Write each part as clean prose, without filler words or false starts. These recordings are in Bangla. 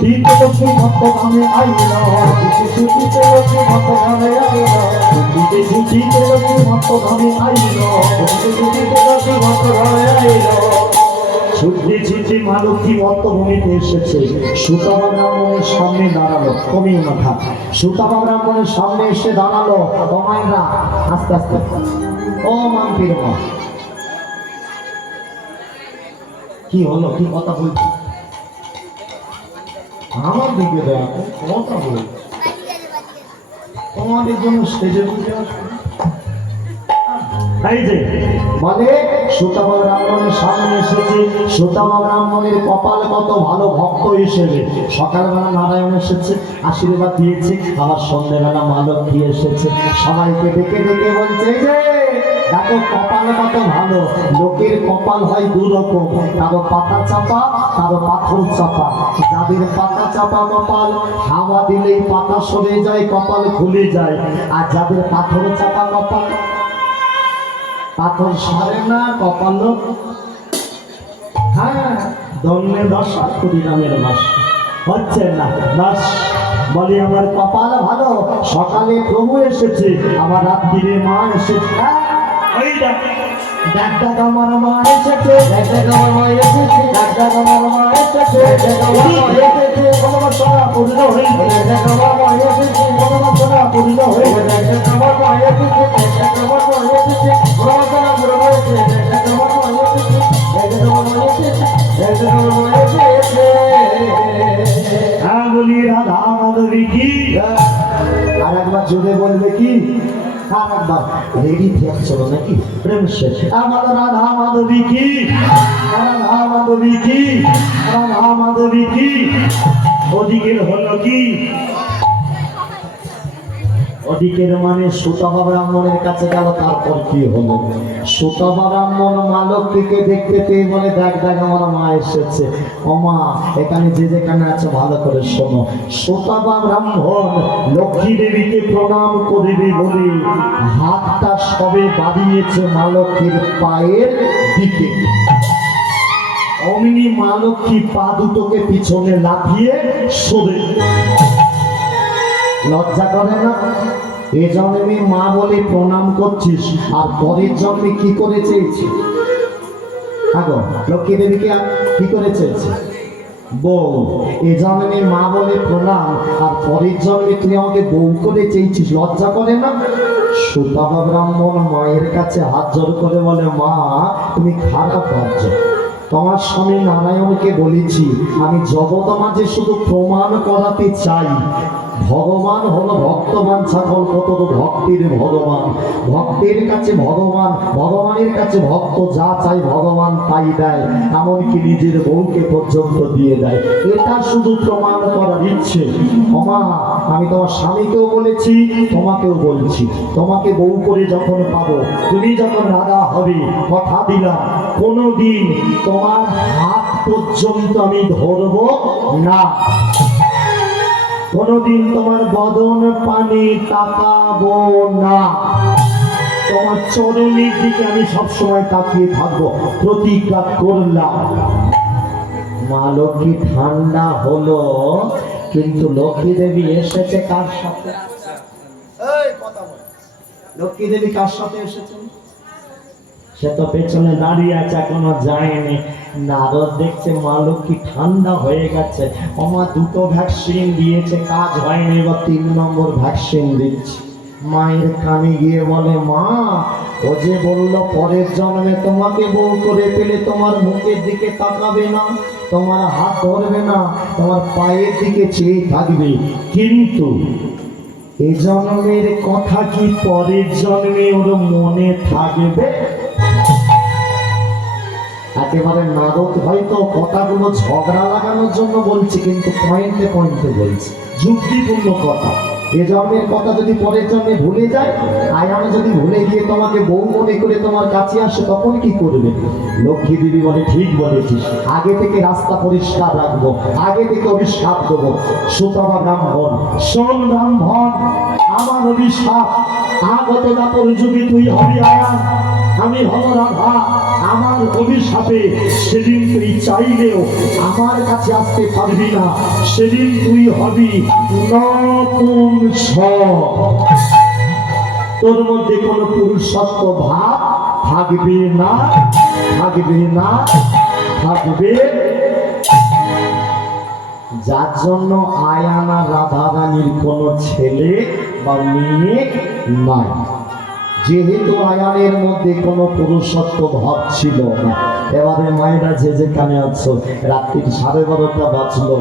ছুটিতে লক্ষ্মী ভক্ত ধামে আইল, ছুটিতে লক্ষ্মী ভক্ত ধামে আইল, ছুটিতে লক্ষ্মী ভক্ত ধামে আইল, ছুটিতে লক্ষ্মী ভক্ত ধামে আইল। ছুটি ছুটি মা লক্ষ্মী বদ্ধভূমিতে এসেছে। সুতপা ব্রাহ্মণের সামনে দাঁড়ালো, কমিও না থাক। সুতপা ব্রাহ্মণের সামনে এসে দাঁড়ালো। ও মায়েরা আস্তে আস্তে, ও মানবীর মা, কি হলো, কি কথা বলছি? আমার দিকে দেখো, কথা বলছি তোমাদের জন্য স্টেজে বুঝে আসবে। এই যে মানে সুতপা ব্রাহ্মণের সামনে এসেছে। সুতপা ব্রাহ্মণের কপাল কত ভালো, ভক্ত হিসেবে সকালবেলা নারায়ণ এসেছে, আশীর্বাদ দিয়েছে, আবার সন্ধ্যেবেলা মা লক্ষ্মী এসেছে। সবাইকে ডেকে ডেকে বলছে যে দেখো কপাল কত ভালো। লোকের কপাল হয় দু রকম, কারো পাতা চাপা, কারো পাথর চাপা। যাদের পাতা চাপা কপাল, হাওয়া দিলেই পাতা সরে যায়, কপাল খুলে যায়। আর যাদের পাথর চাপা কপাল, পাথর সারে না, কপাল হ্যাঁ দণ্ডে দশা কোটি নামের বাস হচ্ছে না বাস। বলি আমার কপাল ভালো, সকালে প্রভু এসেছে, আমার রাত্রিরে মা এসেছে। আমার মা এসেছে, আমার মা এসেছে, আমার মা এসেছে, ভালোবাসা পূর্ণ হয়েছে, আমার মা এসেছে, ভালোবাসা পূর্ণ হয়েছে, আমার মা এসেছে, আমার মা এসেছে, ভালোবাসা পূর্ণ হয়েছে, আমার মা এসেছে, আমার মা এসেছে, আমার মা এসেছে। হ্যাঁ বলি রাধা মাধবী কি। আর একবার জোরে বলবে কি? রেডি থাকছো নাকি? প্রেম শেষ। আমার রাধা মাধবী কি, রাধা মাধবী কি, রাধা মাধবী কি। ওদিকের হলো কি? ওদিকের মানে সুতপা ব্রাহ্মণের কাছে গেল। তারপর কি হলো? সুতপা ব্রাহ্মণ মা লক্ষ্মীকে দেখতে পেয়ে বলে দেখ দেখ আমার মা এসেছে। ও মা, এখানে যে যেখানে আছে ভালো করে শোনো। সুতপা ব্রাহ্মণ লক্ষ্মী দেবীকে প্রণাম করবে বলে হাতটা সবে বাড়িয়েছে মা লক্ষ্মীর পায়ের দিকে। অমনি মা লক্ষ্মী পা দুটোকে পিছনে লাফিয়ে সরে। লজ্জা করে না? এ জন্মে মা বলে প্রণাম করছিস, আর পরের জন্মে কি করে চেয়েছি? আগো লক্ষ্মী দেবীকে কি করে চেয়েছি? বউ। এ জন্মে মা বলে প্রণাম, আর পরের জন্মে তুই আমাকে বউ করে চেয়েছিস, লজ্জা করে না? সুতপা ব্রাহ্মণ মায়ের কাছে হাত জোড় করে বলে মা তুমি খারাপ ভাবছ। তোমার স্বামী নারায়ণকে বলেছি আমি জগৎ মাঝে শুধু প্রমাণ করাতে চাই ভগবান হলো ভক্তবান ছাগল কত ভক্তির ভগবান। ভক্তের কাছে ভগবান, ভগবানের কাছে ভক্ত যা চাই ভগবান তাই দেয়, এমনকি নিজের বউকে পর্যন্ত দিয়ে দেয়। এটা শুধু প্রমাণ করার ইচ্ছে। মা আমি তোমার স্বামীকেও বলেছি, তোমাকেও বলছি, তোমাকে বউ করে যখন পাবো, তুমি যখন রাধা হবে, কথা দিলাম কোনোদিন তোমার হাত পর্যন্ত আমি ধরবো না, কোনদিন তোমার বদন পানি তাকাবো না, তোমার চরণের দিকে আমি সবসময় তাকিয়ে থাকবো, প্রতিজ্ঞা করলাম। মা লক্ষ্মী ঠান্ডা হলো, কিন্তু লক্ষ্মী দেবী এসেছে কার সাথে? লক্ষ্মী দেবী কার সাথে এসেছে? সে তো পেছনে দাঁড়িয়ে আছে, এখনো যায়নি। নারদ দেখছে মা লক্ষ্মী ঠান্ডা হয়ে গেছে, আমার দুটো ভ্যাকসিন দিয়েছে, কাজ হয়নি, এবার 3 নম্বর ভ্যাকসিন দিচ্ছে। মায়ের কানে গিয়ে বলে মা ও যে বললো পরের জন্মে তোমাকে বউ করে পেলে তোমার মুখের দিকে তাকাবে না, তোমার হাত ধরবে না, তোমার পায়ের দিকে চেয়ে থাকবে, কিন্তু এ জন্মের কথা কি পরের জন্মে ওর মনে থাকবে? একেবারে নারদ হয়তো কথাগুলো ঝগড়া লাগানোর জন্য বলছে, কিন্তু পয়েন্টে পয়েন্টে বলছে, যুক্তিপূর্ণ কথা। এ জন্মের কথা যদি পরের জন্মে ভুলে যায়, আয়ামে যদি ভুলে গিয়ে তোমাকে বউ মনে করে তোমার কাছে আসে, তখন কি করবে? লক্ষ্মী দেবী বলে ঠিক বলেছিস, আগে থেকে রাস্তা পরিষ্কার রাখবো, আগে থেকে অভিশাপ দেবো। সুতপা ব্রাহ্মণ, শোন ব্রাহ্মণ, আমার অভিশাপ আগত দাপর যুগে তুই হবি আয়াম, আমি হব রাধা, আমার অভিশাপে সেদিন তুই চাইলেও আমার কাছে আসতে পারবি না। সেদিন তুই হবি নপুংসক। তোর মধ্যে কোনো পুরুষত্ব ভাব থাকবে না, থাকবে না, থাকবে। যার জন্য আয়ান আর রাধা রানীর কোনো ছেলে বা মেয়ে নাই। যেহেতু আয়ানের মধ্যে কোনো পুরুষত্ব ভাব ছিল না, এবারে মায়েরা যে যেখানে আছো, রাত্রি 12:30 বাজলো,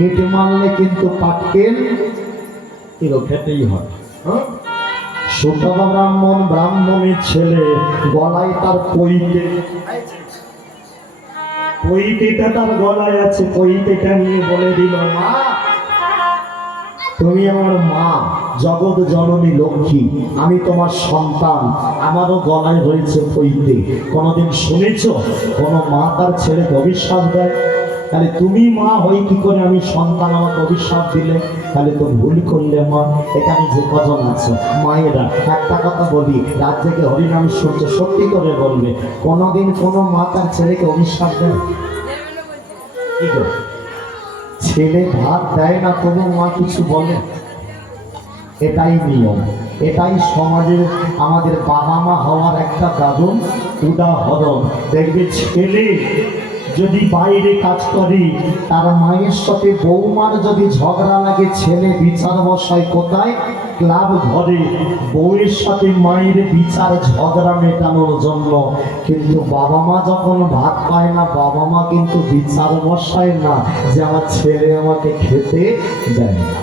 ইট মারলে কিন্তু পাটকেল কিলো খেতেই হয়। সুতবা ব্রাহ্মণ, ব্রাহ্মণের ছেলে, গলায় তার পৈতেটা তার গলায় আছে। পৈতেটা নিয়ে বলে দিল, মা তুমি আমার মা, জগৎ জননী লক্ষ্মী, আমি তোমার সন্তান, আমারও গলায় রয়েছে পৈতে। কোনোদিন শুনেছ কোনো মা তার ছেলেকে অভিশাপ দেয়? তাহলে তুমি মা হই কি করে আমি সন্তান আমাকে অভিশাপ দিলে? তাহলে তো ভুল করলে মা। এখানে যে কজন আছে মায়েরা, একটা কথা বলি, রাত থেকে হরিনাম শুনছে, সত্যি করে বলবে কোনোদিন কোনো মা তার ছেলেকে অভিশাপ দেয়? কি করে? ছেলে ভাত দেয় না তবু মা কিছু বলে? এটাই নিয়ম, এটাই সমাজের আমাদের বাবা মা হওয়ার একটা দারুণ উদাহরণ। দেখবে ছেলে যদি বাইরে কাজ করে, তার মায়ের সাথে বৌমার যদি ঝগড়া লাগে, ছেলে বিচার বসায় কোথায়? ক্লাব ঘরে। বউয়ের সাথে মায়ের বিচার ঝগড়া মেটানোর জন্য। কিন্তু বাবা মা যখন ভাত পায় না, বাবা মা কিন্তু বিচার বসায় না যে আমার ছেলে আমাকে খেতে দেয় না।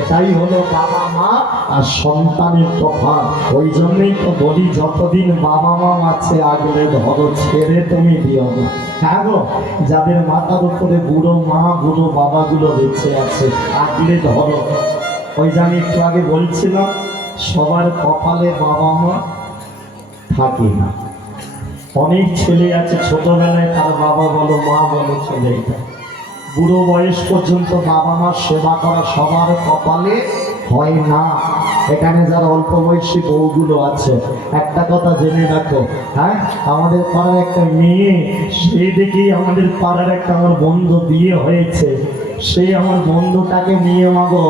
এটাই হলো বাবা মা আর সন্তানের তফাৎ। ওই জন্যই তো বলি, যতদিন বাবা মা আছে আগলে ধরো, ছেড়ে তুমি দিও না। হ্যাঁ গো, যাদের মাথার উপরে বুড়ো মা বুড়ো বাবাগুলো বেঁচে আছে, আগলে ধরো। ওই যে আমি একটু আগে বলছিলাম, সবার কপালে বাবা মা থাকে না। অনেক ছেলে আছে ছোটবেলায় তার বাবা বলো মা বলো চলে যায়, বুড়ো বয়স পর্যন্ত বাবা মার সেবা করা সবার কপালে হয় না। এখানে যারা অল্প বয়সী বউগুলো আছে, একটা কথা জেনে রাখো, হ্যাঁ, আমাদের পাড়ার একটা মেয়ে, সে দেখি আমাদের পাড়ার একটা আমার বন্ধু বিয়ে হয়েছে, সে আমার বন্ধুটাকে নিয়ে মাগো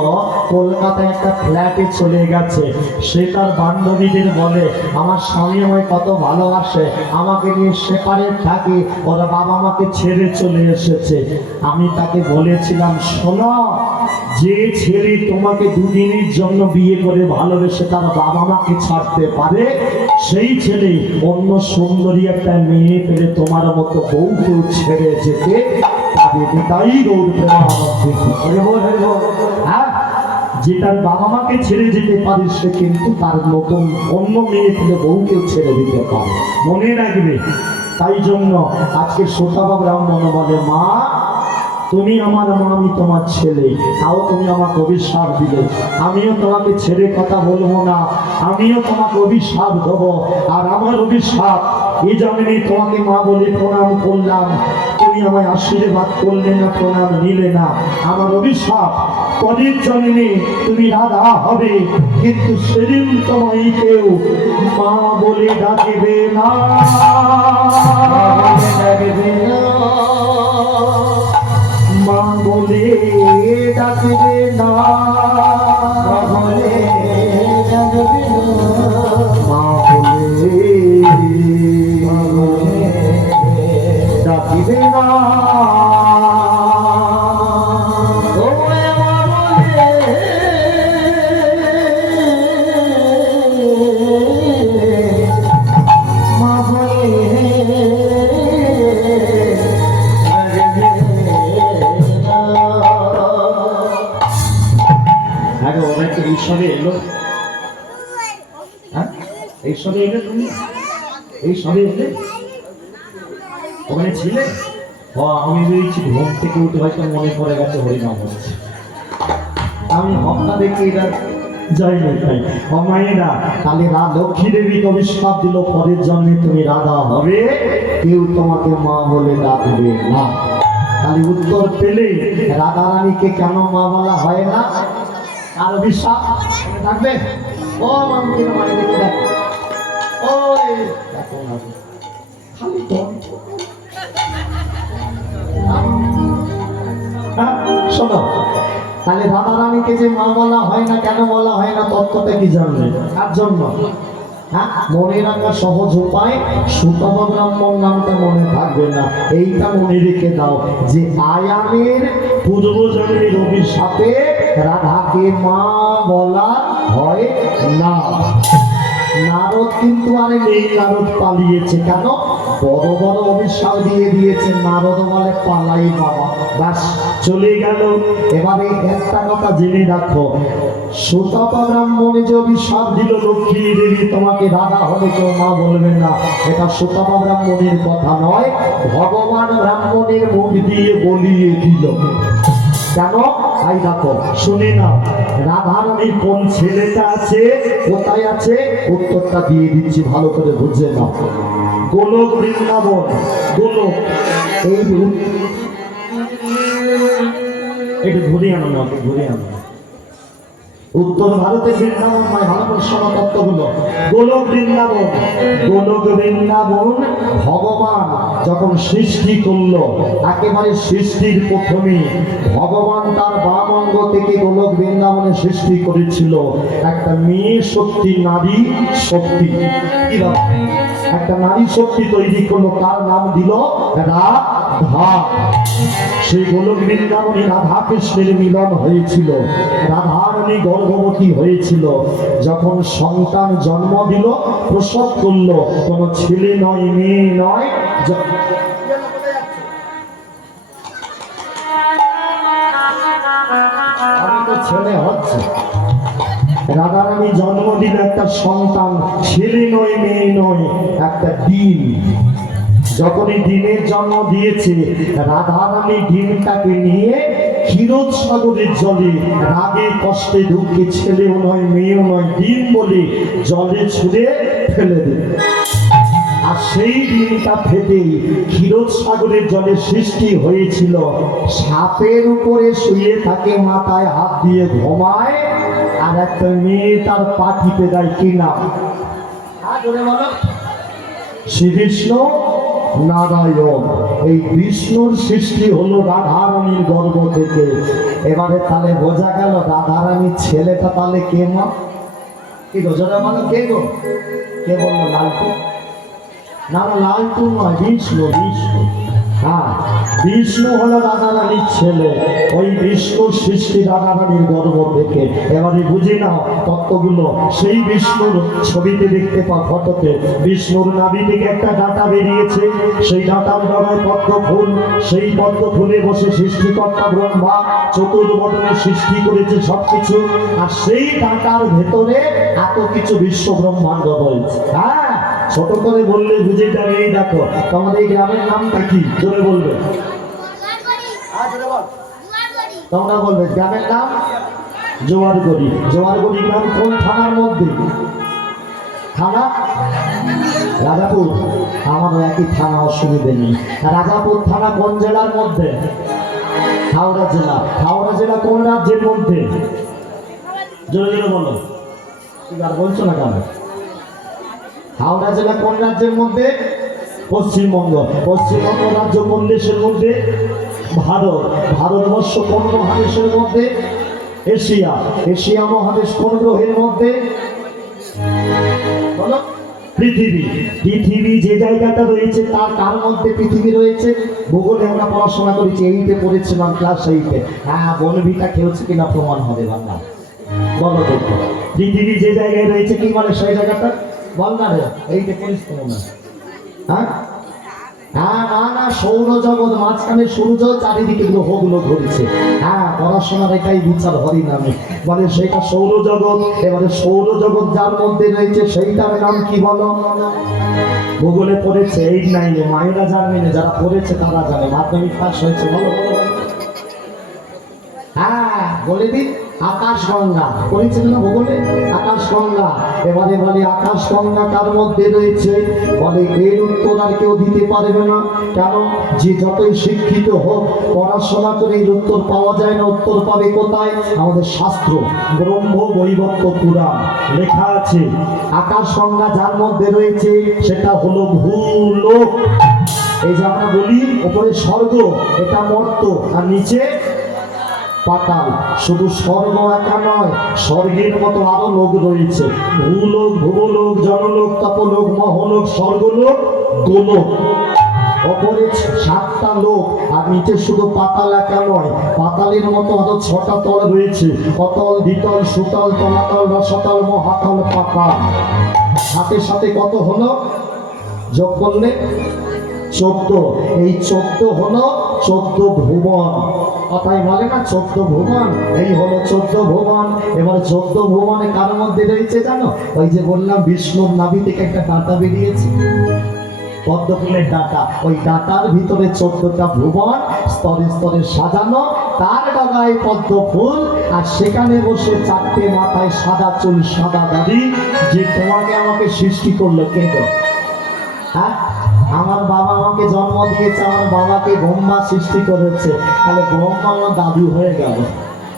কলকাতায় একটা ফ্ল্যাটে চলে গেছে। সে তার বান্ধবীদের বলে আমার স্বামী আমায় কত ভালোবাসে, আমাকে নিয়ে সেপারেট থাকি, ওরা বাবা মাকে ছেড়ে চলে এসেছে। আমি তাকে বলেছিলাম, শোনো, যে ছেলে তোমাকে দুদিনের জন্য বিয়ে করে ভালোবেসে তার বাবা মাকে ছাড়তে পারে, সেই ছেলে অন্য সুন্দরী একটা মেয়ে পেলে তোমার মতো বউকেও ছেড়ে যেতে পারে। তাই গৌর হ্যাঁ, যে তার বাবা মাকে ছেড়ে যেতে পারে, সে কিন্তু তার নতুন অন্য মেয়ে পেলে বউকেও ছেড়ে দিতে পারে। মনে রাখবে। তাই জন্য আজকে শ্রোতাবা ব্রাহ্মণ বলে, মা তুমি আমার মা, আমি তোমার ছেলে, তাও তুমি আমাকে অভিশাপ দিলে, আমিও তোমাকে ছেড়ে কথা বলবো না, আমিও তোমাকে অভিশাপ দেবো। আর আমার অভিশাপ এই জন্যে তোমাকে মা বলে প্রণাম করলাম, তুমি আমায় আশীর্বাদ করলে না, প্রণাম নিলে না। আমার অভিশাপ পরের জন্মে তুমি রাধা হবে, কিন্তু সেদিন তোমায় কেউ মা বলে ডাকবে না, ডাকবে না, মা বলে ডাকবে না, বলে ডাকবে না, মা বলে ডাকবে না। এইসবে এলো, হ্যাঁ, এইসবে এলে তুমি, এইসবে এলে ওখানে ছিলে। আমি বলছি ঘুম থেকে উঠে হয়তো মনে পড়ে গেছে হরিনাম হচ্ছে, আমি হপ্তা দেখে এরা যাই না। তাই মায়েরা, তাহলে লক্ষ্মী দেবী অভিশাপ দিল, পরের জন্মে তুমি রাধা হবে, কেউ তোমাকে মা বলে ডাকবে না। তাহলে উত্তর পেলে, রাধা রানীকে কেন মা বলা হয় না? আর অভিশাপ থাকবে। ও মামকির মায়ের দিকে দেখো, ওই দেখো না, খালি তন্ত্র। হ্যাঁ, শোনো, তাহলে রাধা রানীকে যে মা বলা হয় না, কেন বলা হয় না, তত্ত্বটা কি জানলে? তার জন্য হ্যাঁ, মনে রাখা সহজ উপায়, সুতম ব্রাহ্মণ নামটা মনে থাকবে না, এইটা মনে রেখে দাও যে আয়ানের পূর্বজন্মের অভিশাপে রাধাকে মা বলা হয় না। নারদ কিন্তু আরে নেই, নারদ পালিয়েছে। কেন? বড় বড় অভিশাপ দিয়ে দিয়েছে, নারদ বলে পালাই বাবা, বাস চলে গেল। এবারে একটা কথা জেনে রাখো, সুতপা ব্রাহ্মণে যে অভিশাপ দিল লক্ষ্মী দেবী তোমাকে রাধা হলে কেউ মা বলবে না, এটা সুতপা ব্রাহ্মণের কথা নয়, ভগবান ব্রাহ্মণের মুখ দিয়ে বলিয়ে দিল। কেন? তাই দেখো, শুনে নাও, রাধারানীর কোন ছেলেটা আছে, কোথায় আছে, উত্তরটা দিয়ে দিচ্ছি, ভালো করে বুঝে নাও। গোলক বৃন্দাবন, গোলক, এই একটু ঘুরে আনো না, ঘুরে আনো। উত্তর ভারতের বৃন্দাবন নয়, ভালো করে শোনো তত্ত্বগুলো। গোলক বৃন্দাবন, গোলক বৃন্দাবন ভগবান যখন সৃষ্টি করলো, একেবারে সৃষ্টির প্রথমে ভগবান তার বাম অঙ্গ থেকে গোলক বৃন্দাবনে সৃষ্টি করেছিল একটা মেয়ে শক্তি, নারী শক্তি। কি বাবা? একটা নারী শক্তি তৈরি করলো, তার নাম দিল রাধা। সেই গোলক বৃন্দাবনে রাধা কৃষ্ণের মিলন হয়েছিল, রাধারানী গর্ভবতী হয়েছিল। যখন সন্তান জন্ম দিল, প্রসব করলো, কোনো ছেলে নয়, মেয়ে নয়, ছেলে হচ্ছে। রাধারানী জন্ম দিল একটা সন্তান, ছেলে নয়, মেয়ে নয়, একটা ডিম। যখনই ডিমের জন্ম দিয়েছে, রাধারানী ডিমটাকে নিয়ে ক্ষীরোদ সাগরের জলে রাগে কষ্টে দুঃখে, ছেলেও নয়, মেয়েও নয়, ডিম বলে জলে ছুঁড়ে ফেলে দেবে। আর সেই ডিমটা ফেটে ক্ষীরোদ সাগরের জলে সৃষ্টি হয়েছিল। সাপের উপরে শুয়ে থাকে, মাথায় হাত দিয়ে ঘুমায়, আর একটা মেয়ে তার পা টিপে দেয়। কি নাম? শ্রী বিষ্ণু নারায়ণ। এই বিষ্ণুর সৃষ্টি হলো রাধারানীর গর্ভ থেকে। এবারে তাহলে বোঝা গেল রাধারানীর ছেলেটা তাহলে কে মা? কি গোজরা মানে কে গো? কে বললো? লালটু? না না, লালটু নয়, বিষ্ণু, বিষ্ণু। হ্যাঁ, বিষ্ণু হলো রাধারানীর ছেলে। ওই বিষ্ণুর সৃষ্টি রাধারানীর গর্ভ থেকে। এবারে বুঝে নাও তত্ত্বগুলো। সেই বিষ্ণুর ছবিতে দেখতে পাও, ফটোতে বিষ্ণুর নাভি থেকে একটা ডাঁটা বেরিয়েছে, সেই ডাঁটার ডগায় পদ্ম ফুল, সেই পদ্ম ফুলে বসে সৃষ্টিকর্তা ব্রহ্মা চতুর্বদনে সৃষ্টি করেছে সবকিছু। আর সেই ডাঁটার ভেতরে এত কিছু বিশ্ব ব্রহ্মাণ্ড রয়েছে। হ্যাঁ, ছোট করে বললে বুঝে যাবে। এই দেখো, তোমাদের এই গ্রামের নামটা কি? জোরে বলবে, তোমরা বলবে। গ্রামের নাম জোয়ারগড়ি। জোয়ারগড়ি গ্রাম কোন থানার মধ্যে? থানা রাজাপুর। আমারও একই থানা, অসুবিধে নেই। রাজাপুর থানা কোন জেলার মধ্যে? হাওড়া জেলা। হাওড়া জেলা কোন রাজ্যের মধ্যে? জোরে জোরে বলো। আর বলছো না কেন? হাওড়া জেলা কোন রাজ্যের মধ্যে? পশ্চিমবঙ্গ। পশ্চিমবঙ্গ রাজ্য কোন দেশের মধ্যে? ভারত। ভারতবর্ষ কোন মহাদেশের মধ্যে? এশিয়া। এশিয়া মহাদেশ কোন গ্রহের মধ্যে? বলো। পৃথিবী। পৃথিবী যে জায়গাটা রয়েছে তার কার মধ্যে পৃথিবী রয়েছে? ভূগোলে আমরা পড়াশোনা করেছি, 8-এ পড়েছিলাম, ক্লাস 8-এ। হ্যাঁ, বনভিটা খেয়েছে কিনা প্রমাণ হবে বাংলা। বলো দেখো, পৃথিবী যে জায়গায় রয়েছে কি বলে সেই জায়গাটা? বল না রে, 8-এ পড়িস তো মনে হয়। হ্যাঁ হ্যাঁ, না না, সৌরজগৎ, মাঝখানে সূর্য, চারিদিকে গ্রহগুলো ঘুরছে। হ্যাঁ, পড়াশোনার এটাই বিচার হরি নামে বলে, সেটা সৌরজগৎ। এবারে সৌরজগৎ যার মধ্যে রয়েছে সেইটার নাম কি বলো? ভূগোলে পড়েছে 8-9-এ, মায়েরা জানেন, যারা পড়েছে তারা জানে, মাধ্যমিক পাস হয়েছে। বলো বলো। হ্যাঁ, বলে দিন। আকাশ গঙ্গা পড়েছিল না ভূগোলে? আকাশ গঙ্গা। এবারে বলে আকাশ গঙ্গা কার মধ্যে রয়েছে? বলে এর উত্তর আর কেউ দিতে পারবে না। কেন? যে যতই শিক্ষিত হোক, পড়াশোনা করে এর উত্তর পাওয়া যায় না। উত্তর পাবে কোথায়? আমাদের শাস্ত্র ব্রহ্ম বৈবর্ত পুরাণ লেখা আছে আকাশ গঙ্গা যার মধ্যে রয়েছে সেটা হলো ভূলোক। এই যে আমরা বলি উপরে স্বর্গ, এটা মর্ত, আর নিচে পাতাল। শুধু স্বর্গ একা নয়, স্বর্গের মতো আরো লোক রয়েছে। ভূলোক, ভূলোক, জনলোক, তপলোক, মহলোক, স্বর্গলোক, গোলোক। ওপরে 7টা লোক, আর নিচে শুধু পাতাল একা নয়, পাতালের মতো আরো 6টা তল রয়েছে। অতল, দ্বিতল, সুতল, তলাতল, রসাতল, মহাতল, পাতাল। সাথে সাথে কত হলো? যোগ করলে 14। এই 14 হলো 14 ভুবন। কথাই বলে না 14 ভুবন, এই হলো 14 ভুবন। এবার 14 ভুবনে কার মধ্যে রয়েছে জানো? ওই যে বললাম বিষ্ণুর নাভি থেকে একটা ডাঁটা বেরিয়েছে, পদ্ম ফুলের ডাঁটা। ওই ডাঁটার ভিতরে 14টা ভুবন স্তরে স্তরে সাজানো, তার ডগায় পদ্ম ফুল, আর সেখানে বসে 4টে মাথায় সাদা চুল, সাদা দাড়ি। যে তোমাকে আমাকে সৃষ্টি করলো কে গো? হ্যাঁ, আমার বাবা আমাকে জন্ম দিয়েছে, আমার বাবাকে ব্রহ্মা সৃষ্টি করেছে, তাহলে ব্রহ্মা আমার দাদু হয়ে গেল।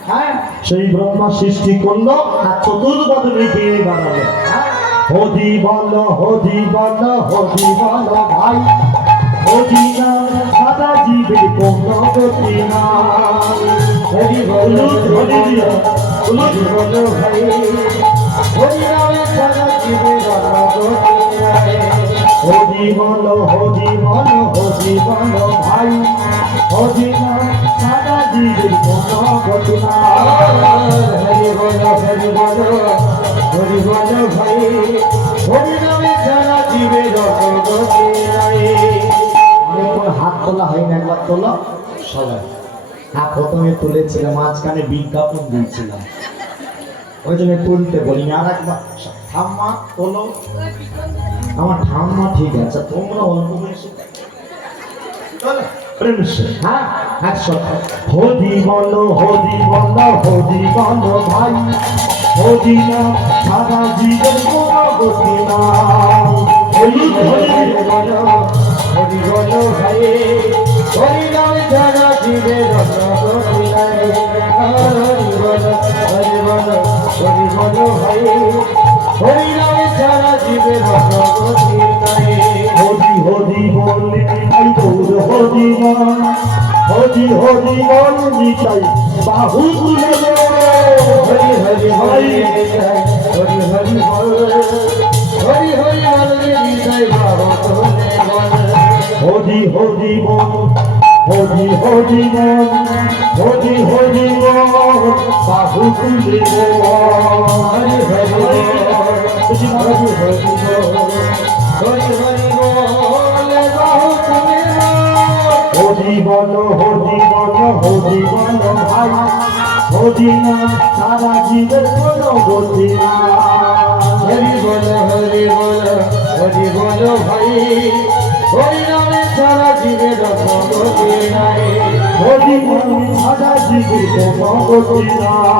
হ্যাঁ, সেই ব্রহ্মা সৃষ্টি করলো আর চতুর্বদনে গিয়ে বানালো। হ্যাঁ, হদি বল, হদি বল, হদি বল ভাই, হদি নাম সাদা জীবের কোনো গতি নাই। হরি বল, হরি দিয়া, হরি বল ভাই, হরি নামে সাদা জীবের কোনো গতি নাই। হদি বল, হদি বল, হদি বল ভাই, হদি নাম সাদা জীবের কোনো গতি নাই। হরি বল, হরি বল, হরি বল ভাই, হরি নামে সারা জীবের কোনো গতি নাই। অনেকক্ষণ হাত তোলা হয় না, একবার তোলো সবাই। হ্যাঁ, প্রথমে তুলেছিলাম, মাঝখানে বিজ্ঞাপন দিয়েছিলাম, ওই জন্য তুলতে বলি। আর একবার ঠাম্মা তোলো। আমার ঠাম্মা ঠিক আছে, তোমরা অল্প বয়সে তোলো। হ্যাঁ, 100। হদি বল, হদি বল, হদি বল ভাই, হদি নাম সারা জীবের কোনো গতি নাই। হরি হরি বল, হরি বল ভাই, হরি নামে সারা জীবের কোনো গতি নাই। হরি বল, হরি বল, হরি বল ভাই, হরি নামে সারা জীবের কোনো গতি নাই। হদি হদি বল নিতাই গৌর হদি বল, হদি হদি বল নিতাই বাহু তুলে দে। হরি হরি হরি হরি হরি বল, হরি হরি বল নিতাই বাহু তুলে বল। হদি হদি বল, হদি হদি বল, হদি হদি বল বাহু তুলে বল। হরি হরি বল, হরি হরি বল, হরি হরি বল বাহু তুলে বল। হদি বল, হদি বল, হদি বল ভাই, হদি নাম সারা জীবের কোনো গতি নাই। হরি বল, হরি বল, হরি বল ভাই, হরি নামে সারা জীবের কোনো গতি নাই। হরি নামে সারা জীবের কোনো গতি নাই।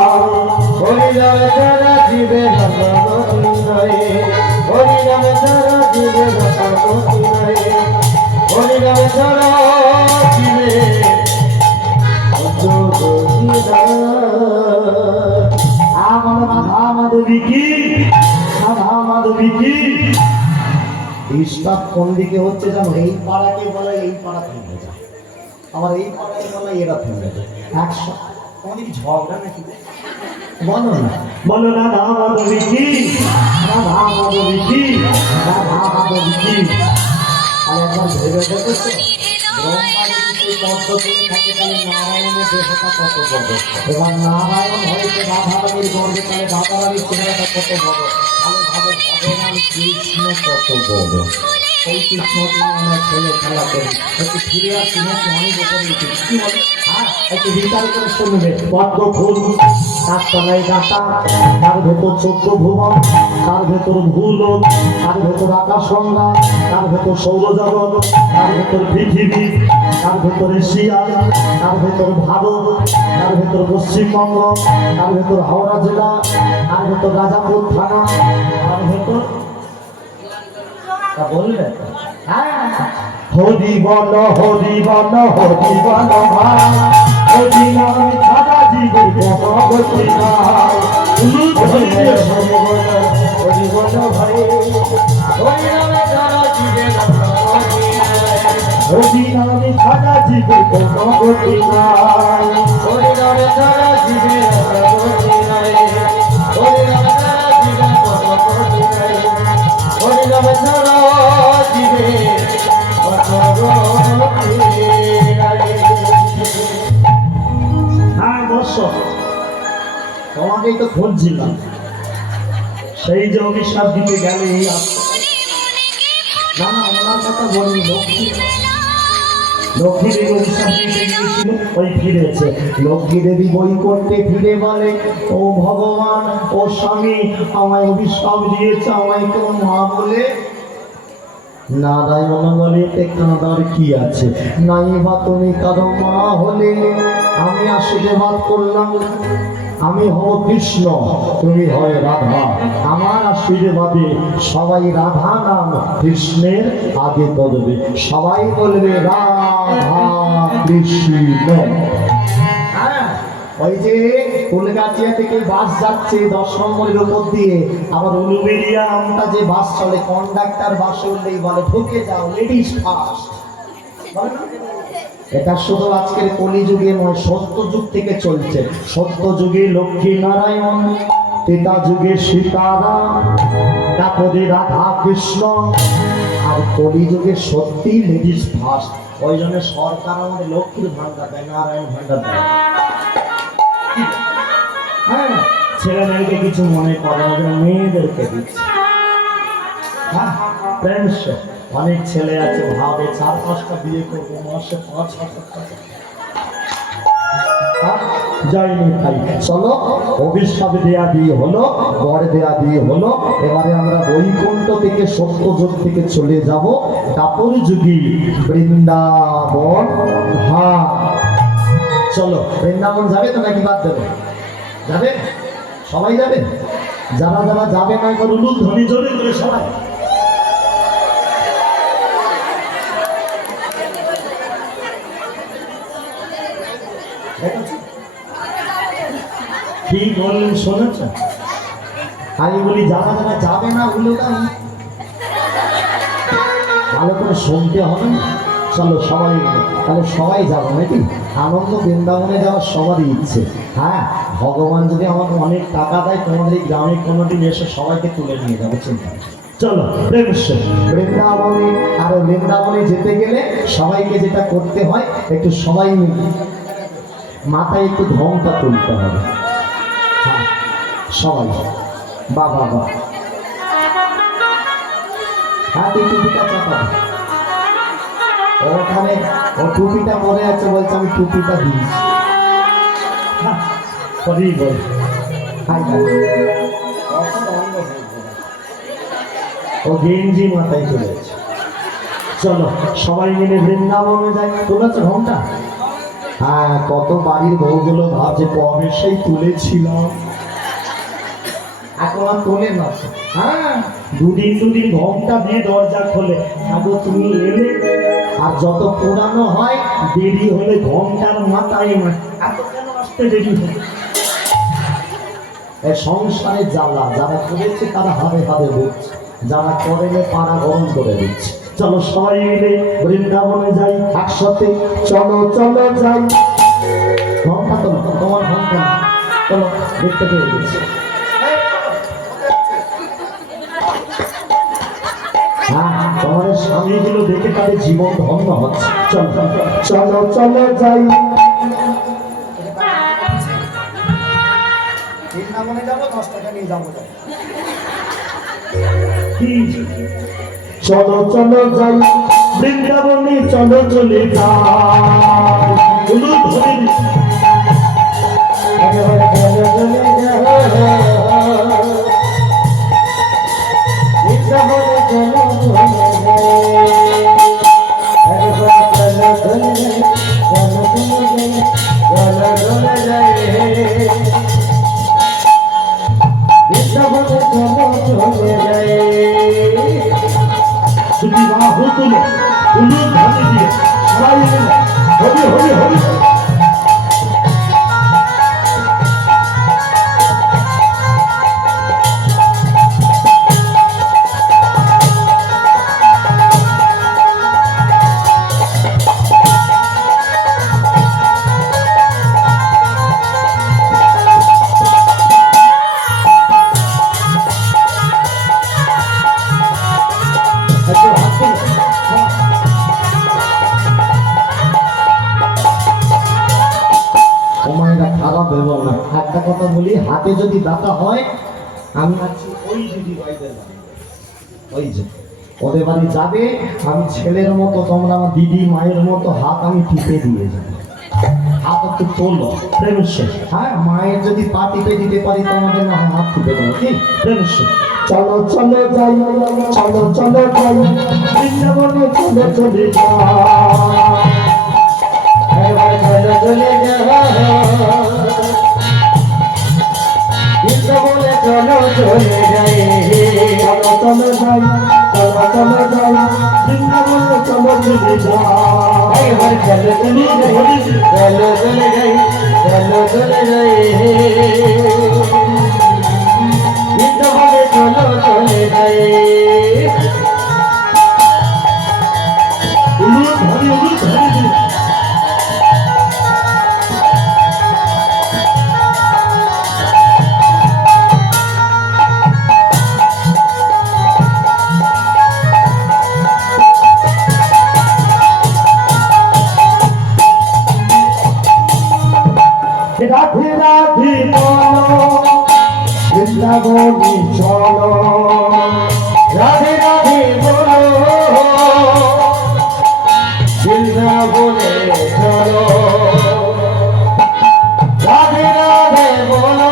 হরি নামে সারা জীবের কোনো গতি নাই। হরি নামে সারা জীবের কোনো গতি নাই। হরি নামে সারা জীবের কোনো গতি নাই। আমার রাধা মাধবী কি, রাধা মাধবী কি। ডিস্টার্ব কোন দিকে হচ্ছে জানো? এই পাড়াকে বলে এই পাড়া থেমে যায়, আমার এই পাড়াকে বলে এরা থেমে যায়। 100। তোমাদের কি ঝগড়া নাকি? বলো না, বলো রাধা মাধবী কি, রাধা মাধবী কি, রাধা মাধবী কি। আর একবার ভেবে দেখেছো, ব্রহ্মা যদি সেই পদ্ম ফুলে থাকে তাহলে নারায়ণের দেহটা কত বড়। এবার নারায়ণ হয়েছে রাধারানীর গর্বে, তাহলে রাধারানীর চেহারাটা কত বড়। তাহলে ভাবে ভগবান কৃষ্ণ কত বড়। ওই কৃষ্ণকে নিয়ে আমরা ছেলে খেলা করি। একটু ফিরে আসছি নাকি? অনেক উপরে উঠি, কি বলে? হ্যাঁ, একটু বিচার করে শুনবে। পদ্ম ফুল, তার তলায় ডাঁটা, তার ভেতর 14 ভুবন, তার ভেতর ভূলোক, তার ভেতর আকাশ গঙ্গা, তার ভেতর সৌরজগৎ, তার ভেতর পৃথিবী, তার ভেতরে শিয়াল, তার ভেতর ভারত, তার ভেতর পশ্চিমবঙ্গ, তার ভেতর হাওড়া জেলা, তার ভেতর রাজাপুর থানা, তার ভেতর বললেন হরি বল হরি বল হরি বল ভাই, হরি নামে ছাড়া জীবের কোনো গতি নাই। হরি বল ভাই, হরি নামে ছাড়া জীবের হরি নামে ছাড়া জীবের কোনো গতি নাই। হরি নামে ছাড়া জীবের গতি নাই। হরি নামে ছাড়া জীবের কোনো গতি নাই। হরি নামে ছাড়া জীবের কোনো গতি নাই। হ্যাঁ বর্ষ, তোমাকেই তো খুঁজছিলাম। সেই যে অভিশাপ দিতে গেলে না না ওনার কথা বলিনি, লক্ষ্মী দেবী অভিশাপ দিতে গিয়েছিল, ওই ফিরেছে। লক্ষ্মী দেবী বই করতে ফিরে বলে, ও ভগবান, ও স্বামী, আমায় অভিশাপ দিয়েছে, আমায় কেউ মা বলে। নারায়ণ বলে, এতে কাঁদার কি আছে, নাই বা তুমি কারো মা হলে। আমি আশীর্বাদ করলাম, আমি হব কৃষ্ণ, তুমি হয় রাধা। আমার আশীর্বাদে সবাই রাধা নাম কৃষ্ণের আগে করবে, সবাই বলবে রাধা কৃষ্ণ। ওই যে কলকাতিয়া থেকে বাস যাচ্ছে 10 নম্বরের উপর দিয়ে, আবার উলুবেড়িয়া আমটা যে বাস চলে, কন্ডাক্টর বাসে উঠলেই বলে ঢুকে যাও, লেডিস ফার্স্ট। এটা শুধু আজকের কলিযুগে নয়, সত্য যুগ থেকে চলছে। সত্য যুগে লক্ষ্মী নারায়ণ, ত্রেতা যুগে সীতারাম, তারপরে রাধা কৃষ্ণ, আর কলিযুগে সত্যি লেডিস ফার্স্ট। ওই জন্য সরকার আমাদের লক্ষ্মীর ভান্ডার দেয়, নারায়ণ ভান্ডার দেয়। হ্যাঁ ছেলে মেয়েকে কিছু মনে করে না, মেয়েদেরকে দিচ্ছে। হ্যাঁ পেনশন, অনেক ছেলে আছে ভাবে 4-5টা বিয়ে করবো, মাসে 5-6 টাকা। যাইনি ভাই, চলো অভিশাপ দেয়া দিয়ে হলো, বর দেয়া দিয়ে হলো। এবারে আমরা বৈকুণ্ঠ থেকে সত্য যুগ থেকে চলে যাব দাপর যুগী বৃন্দাবন। হ্যাঁ চলো, বৃন্দাবন যাবে তো নাকি বাদ দেবে? যাবে, সবাই যাবে। যারা যারা যাবে না করুন ধ্বনি জোরে করে সবাই। কি বললেন শোনেছ? আমি বলি যারা যারা যাবে না ওগুলো ভালো করে শুনতে হবে না। চলো সবাই, তাহলে সবাই যাবো নাকি? আনন্দ বৃন্দাবনে যাওয়ার সবারই ইচ্ছে। হ্যাঁ, ভগবান যদি আমাকে অনেক টাকা দেয়, তোমাদের এই গ্রামে কোনোদিন এসে সবাইকে তুলে নিয়ে যাবো, চিন্তা। চলো বৃন্দাবনে। আর বৃন্দাবনে যেতে গেলে সবাইকে যেটা করতে হয়, একটু সবাই মিলে মাথায় একটু ঘোমটা তুলতে হবে। হ্যাঁ সবাই, বা বাবা, হ্যাঁ তুই টুপিটা চাপা। ওখানে ও টুপিটা মনে আছে, বলছে আমি টুপিটা দিয়েছি। বল ও গেঞ্জি মাথায় তুলেছে। চলো সবাই মিলে বৃন্দাবনে যাই। তুলেছে ঘন্টা? হ্যাঁ, কত বাড়ির বউগুলো ভাবছে কবে সেই তুলেছিলাম, এখন আর তোলে না। হ্যাঁ দুদিন ঘন্টা দিয়ে দরজা খোলে, আগে তুমি এলে। আর যত পুরানো হয় দেরি হলে ঘন্টার মাথায় এত কেন আসতে দেরি হলে? সংসারে জ্বালা, যারা করেছে তারা হারে হারে বুঝছে, যারা করেনি পাড়া গরম করে দিচ্ছে। চলো সবাই মিলে বৃন্দাবনে যাই একসাথে। চলো চলো যাই। ঘন্টা তো তোমার ঘন্টা, চলো দেখতে পেয়ে গেছি। হ্যাঁ, তোমার স্বামীগুলো দেখে তাদের জীবন ধন্য হচ্ছে। চলো চলো চলো যাই। বৃন্দাবনে যাবো, 10 টাকা নিয়ে যাবো। চলো চলো যাই বৃন্দাবনে, চলো চলে যাই। বৃন্দাবনে চলো আঙ্গুলি, হাতে যদি ব্যথা হয় আমি আছি ওই দিদি ভাইদের বাড়ি, ওই যে ওদের বাড়ি যাবে, আমি ছেলের মতো, তোমরা আমার দিদি মায়ের মতো হাত আমি টিপে দিয়ে যাবো। হাত একটু তোলো প্রেমের সাথে। হ্যাঁ, মায়ের যদি পা টিপে দিতে পারি তোমাদের না হয় হাত টিপে দেবো, কি প্রেমের সাথে। চলো চলো যাই, চলো চলো যাই, বৃন্দাবনে চলো চলে যাই, চলে বৃন্দাবনে চলো চলে যাই, চলো চলো যাই, চলো চলো যাই, বৃন্দাবনে চলো চলে যাই, চলো চলে যাই, চলো চলে যাই, চলো চলে যাই, বৃন্দাবনে চলো চলে যাই। রাধে রাধে বলো, বৃন্দাবনে চলো, রাধে রাধে বলো, বৃন্দাবনে চলো, রাধে রাধে বলো,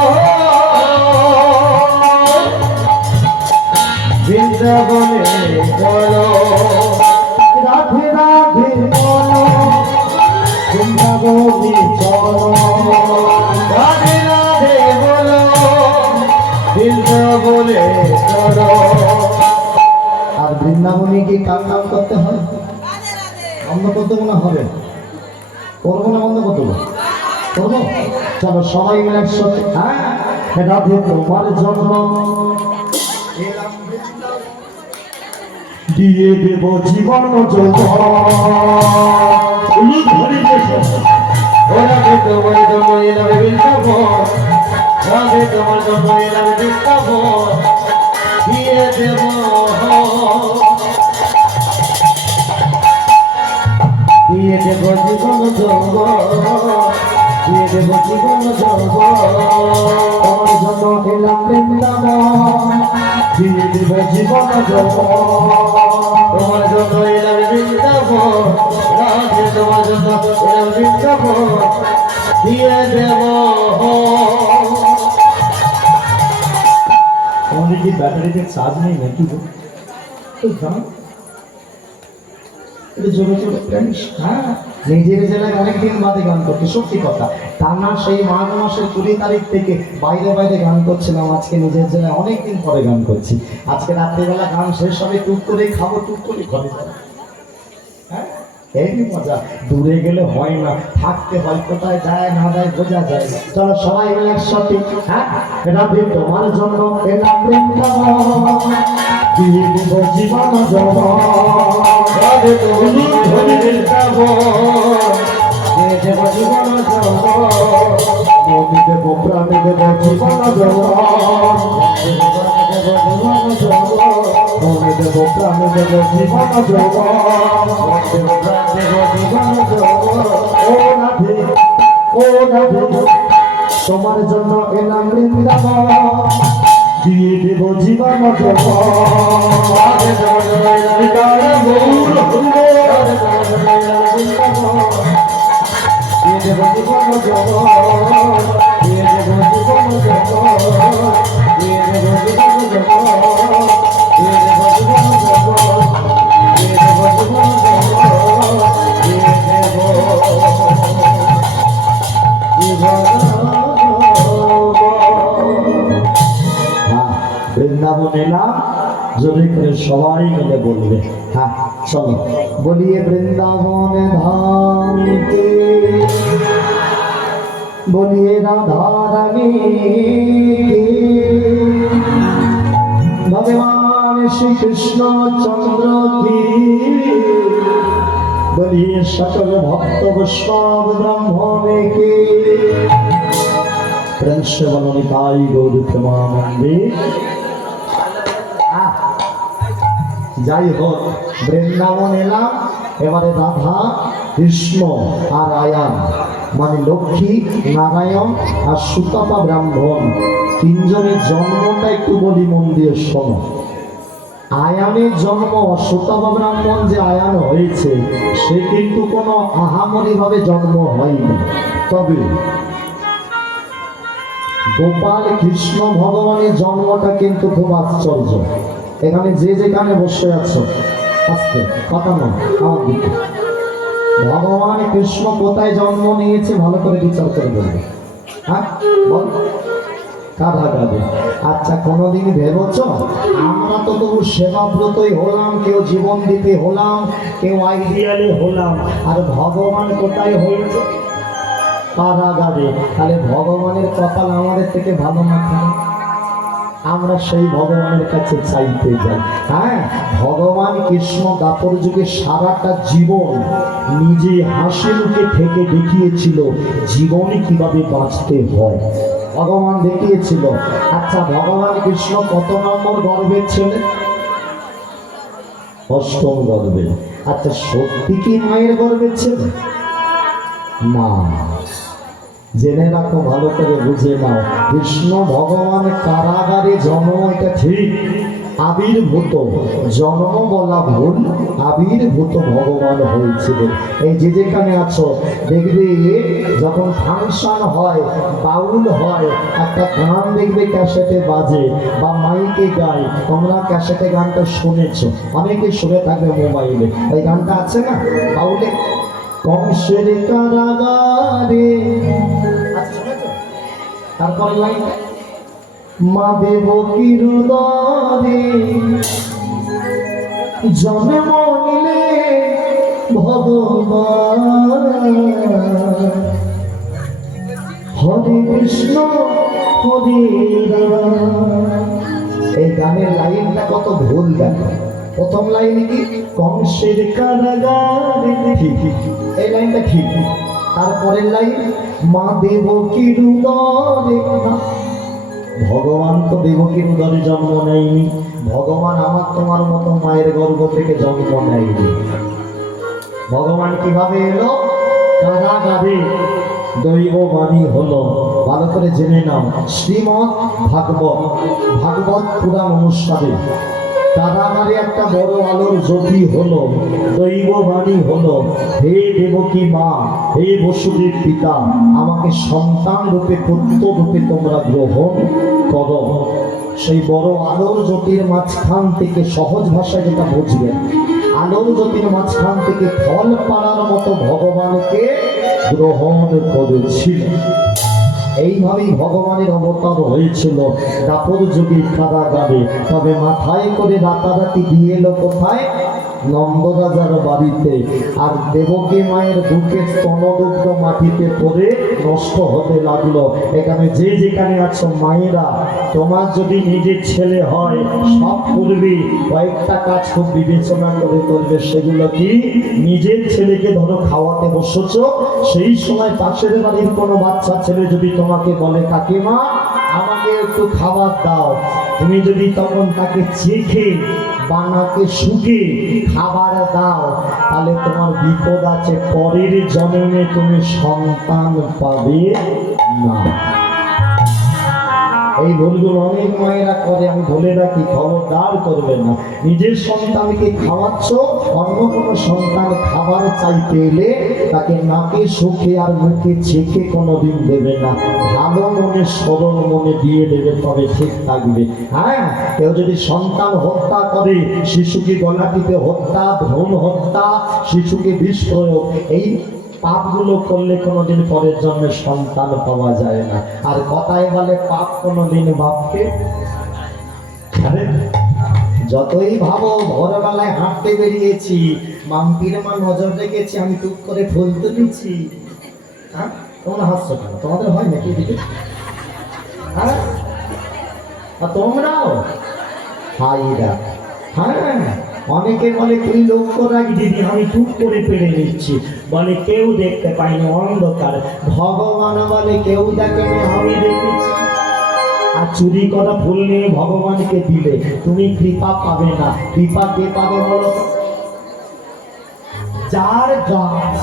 বৃন্দাবনে চলো, রাধে রাধে বলো, বৃন্দাবনে চলো, রাধে রাধে বলো, বৃন্দাবনে চলো। আর বৃন্দাবনে কি কার নাম করতে হয়? বন্ধ করতে মনে হবে, করবো না বন্ধ করতে করবো? চলো সবাই মিলে একসাথে, হ্যাঁ, রাধে তোমার জন্য দিয়ে দেব জীবন রাধে তোমার জন্য এলাম বৃন্দাবন, রাধে তোমার জন্য এলাম বৃন্দাবন, দিয়ে দেব দিয়ে দেব জীবন যোগ, দিয়ে দেব জীবন যোগ, তোমার জন্য এলাম বৃন্দাবন, দিয়ে দেব জীবন যোগ, তোমার জন্য এলাম বৃন্দাবন, রাধে তোমার জন্য এলাম বৃন্দাবন, দিয়ে দেব। আমাদের কি ব্যাটারিতে চার্জ নেই নাকি? নিজের জেলায় অনেকদিন বাদে গান করতে, সত্যি কথা, টানা সেই মাঘ মাসের 20 তারিখ থেকে বাইরে বাইরে গান করছিলাম, আজকে নিজের জেলায় অনেকদিন পরে গান করছি। আজকে রাত্রিবেলা গান শেষ হবে, টুক করে খাবো, টুক করে ঘরে যাবো। হ্যাঁ, এই মজা, দূরে গেলে হয় না, থাকতে হয়, কোথায় যায় না যায় বোঝা যায়। চলো সবাই মিলে একসাথে, হ্যাঁ, রাধে তোমার জন্য এলাম বৃন্দাবন, দিয়ে দেব জীবন যোগ, রাধে তুমি ধরে বৃন্দাবন, দিয়ে দেব জীবন যোগ, মনে দেব প্রাণে দেব জীবন যোগ, দেব জীবন যোগ, মনে দেব প্রাণে দেব জীবন যোগ, দেব প্রাণে দেব জীবন যোগ। ও রাধে, ও রাধে তোমার জন্য এলাম বৃন্দাবন, দিয়ে দেব জীবন যোগ, রাধে তোমার জন্য এলাম বৃন্দাবন, রাধে তোমার জন্য এলাম বৃন্দাবন, দিয়ে দেব জীবন যোগ, দিয়ে দেব জীবন যোগ, দিয়ে দেব জীবন যোগ, দিয়ে দেব জীবন যোগ, দিয়ে দেব জীবন যোগ, দিয়ে দেব বৃন্দাবন এলাম, জোরে করে সবাই মিলে বলবে। হ্যাঁ চলো বলিয়ে বৃন্দাবন ধাম কে, বলিয়ে রাধা রানী কে, ভগবান শ্রী কৃষ্ণ চন্দ্র কি, বলিয়ে সকল ভক্ত বৈষ্ণব ব্রাহ্মণে কে, প্রেমস বলনিতাই গৌর প্রেমানন্দে। যাই হোক, বৃন্দাবন এলাম, এবারে রাধা কৃষ্ণ আর আয়ান, মানে লক্ষ্মী নারায়ণ আর সুতপা ব্রাহ্মণ, তিনজনের জন্মটা একটু বলি মন দিয়ে শোনো। আয়ানের জন্ম, সুতপা ব্রাহ্মণ যে আয়ান হয়েছে সে কিন্তু কোনো আহামরি ভাবে জন্ম হয়নি। তবে গোপাল কৃষ্ণ ভগবানের জন্মটা কিন্তু খুব আশ্চর্য। এখানে যে যেখানে বসে আছো, আস্তে কথা নয় আমার দিকে, ভগবান কৃষ্ণ কোথায় জন্ম নিয়েছে ভালো করে বিচার করে বলবে। হ্যাঁ বল, কাঁধে। আচ্ছা, কোনোদিন ভেবেছ আমরা তো তবু সেবাব্রতই হলাম, কেউ জীবন দিতে হলাম, কেউ আইডিয়ালে হলাম, আর ভগবান কোথায় হয়েছে? কারাগারে। তাহলে ভগবানের কপাল আমাদের থেকে ভালো না কেন? আমরা সেই ভগবানের কাছে চাইতে যাই। হ্যাঁ, ভগবান কৃষ্ণ দাপর যুগে সারাটা জীবন নিজে হাসি মুখে থেকে দেখিয়েছিল জীবনে কিভাবে বাঁচতে হয়, ভগবান দেখিয়েছিল। আচ্ছা, ভগবান কৃষ্ণ কত নম্বর গর্ভের ছেলে? অষ্টম গর্ভে। আচ্ছা, সত্যি কি মায়ের গর্ভের ছেলে? না, জেনে রাখো, ভালো করে বুঝে নাও। কৃষ্ণ ভগবান কারাগারে জন্ম, এটা ঠিক, আবির্ভূত, জন্ম বলা ভুল, আবির্ভূত ভগবান হয়েছিলেন। এই যে যেখানে আছো দেখবে যখন ফাংশন হয়, বাউল হয়, একটা গান দেখবে ক্যাসেটে বাজে বা মাইকে গায়, তোমরা ক্যাসেটে গানটা শুনেছো, অনেকে শুনে থাকবে মোবাইলে। এই গানটা আছে না বাউলে, কংসের কারাগারে, তারপরে লাইন, মা দেবকীর উদরে জন্ম নিলে ভগবান, হরে কৃষ্ণ হরে রাম। এই গানের লাইনটা কত ভুল দেখো। প্রথম লাইনে কি কংসের কারাগারে, ঠিক, এই লাইনটা ঠিক। তারপরের লাইন মা দেবকীর উদরে, ভগবান তো দেবকীর উদরে জন্ম নেয়নি, ভগবান আমার তোমার মতো মায়ের গর্ভ থেকে জন্ম নেয়নি। ভগবান কিভাবে এলো? কারাগারে দৈববাণী হলো। ভালো করে জেনে নাও, শ্রীমৎ ভাগবত পুরাণ অনুসারে কারাগারে একটা বড় আলোর জ্যোতি হলো, দৈববাণী হলো, হে দেবকী মা, হে বসুদেব পিতা, আমাকে সন্তান রূপে, পুত্র রূপে তোমরা গ্রহণ করো। সেই বড় আলোর জ্যোতির মাঝখান থেকে, সহজ ভাষায় যেটা বুঝবেন, আলোর জ্যোতির মাঝখান থেকে ফল পাড়ার মতো ভগবানকে গ্রহণ করেছিল। এইভাবেই ভগবানের অবতার হয়েছিল দাপর যুগে কারাগারে। তবে মাথায় করে রাতারাতি দিয়ে এলো কোথায়? নন্দরাজার বাড়িতে। আর দেবকী মায়ের বুকে স্তনদুগ্ধ মাটিতে পড়ে নষ্ট হতে লাগলো। এখানে যে যেখানে আছো মায়েরা, তোমার যদি নিজের ছেলে হয়, সব করবে, কয়েকটা কাজ খুব বিবেচনা করে করবে। সেগুলো কি? নিজের ছেলেকে ধরো খাওয়াতে বসেছ, সেই সময় পাশের বাড়ির কোনো বাচ্চা ছেলে যদি তোমাকে বলে কাকিমা আমাকে একটু খাবার দাও, তুমি যদি তখন তাকে চেখে বানাকে শুকে খাবার দাও, তাহলে তোমার বিপদ আছে, পরের জন্মে তুমি সন্তান পাবে না। এই ভুলগুলো অনেক মায়েরা করে, আমি বলে রাখি, খবরদার করবেন না। নিজের সন্তানকে খাওয়াচ্ছ, অন্য কোনো সন্তান খাবার চাইতে এলে তাকে নাকে সুখে আর মুখে ছেঁকে কোনোদিন দেবে না, ভালো মনে সরল মনে দিয়ে দেবে, তবে ঠিক থাকবে। হ্যাঁ, কেউ যদি সন্তান হত্যা করে, শিশুকে গলা টিপে হত্যা, ভ্রূণ হত্যা, শিশুকে বিষ প্রয়োগ, এই পাপগুলো করলে কোনোদিন পরের জন্মে সন্তান পাওয়া যায় না। আর কথায় বলে পাপ কোনোদিন বাপকে, যতই ভাবো ভোরবেলায় হাঁটতে বেরিয়েছি, মাম্পির মা নজর রেখেছি, আমি টুক করে ফুল তুলেছি। হ্যাঁ, তোমরা হাসছো কেন? তোমাদের হয় নাকি দিদি? হ্যাঁ, আর তোমরাও হাইরা। হ্যাঁ, অনেকে বলে তুই লক্ষ্য রাখ দিদি, আমি টুক করে পেরে নিচ্ছি, বলে কেউ দেখতে পাইনি, অন্ধকার। ভগবান বলে কেউ দেখেনি, আমি দেখেছি। আর চুরি করা ফুল নিয়ে ভগবানকে দিলে তুমি কৃপা পাবে না। কৃপা কে পাবে বলো? যার গাছ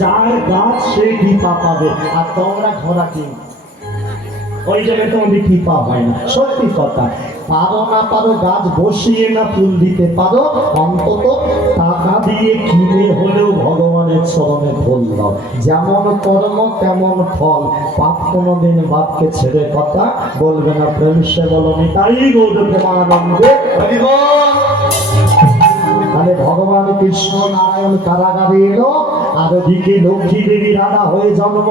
যার গাছ সে কৃপা পাবে, আর তোমরা ঘোড়া কি ওই জায়গায় তোমাদের কৃপা হয় না। সত্যি কথা, পারো না পারো গাছ বসিয়ে না ফুল দিতে পারো, অন্তত টাকা দিয়ে কিনে হলেও ভগবানের চরণে ফুল দাও। যেমন কর্ম তেমন ফল, পাপ কোনোদিন বাপকে ছেড়ে কথা বলবে না। প্রেম সে বলনি তাই গৌর প্রেমানন্দে। তাহলে ভগবান কৃষ্ণ নারায়ণ কারাগারে এলো, আর ওদিকে লক্ষ্মী দেবী রাধা হয়ে জন্ম।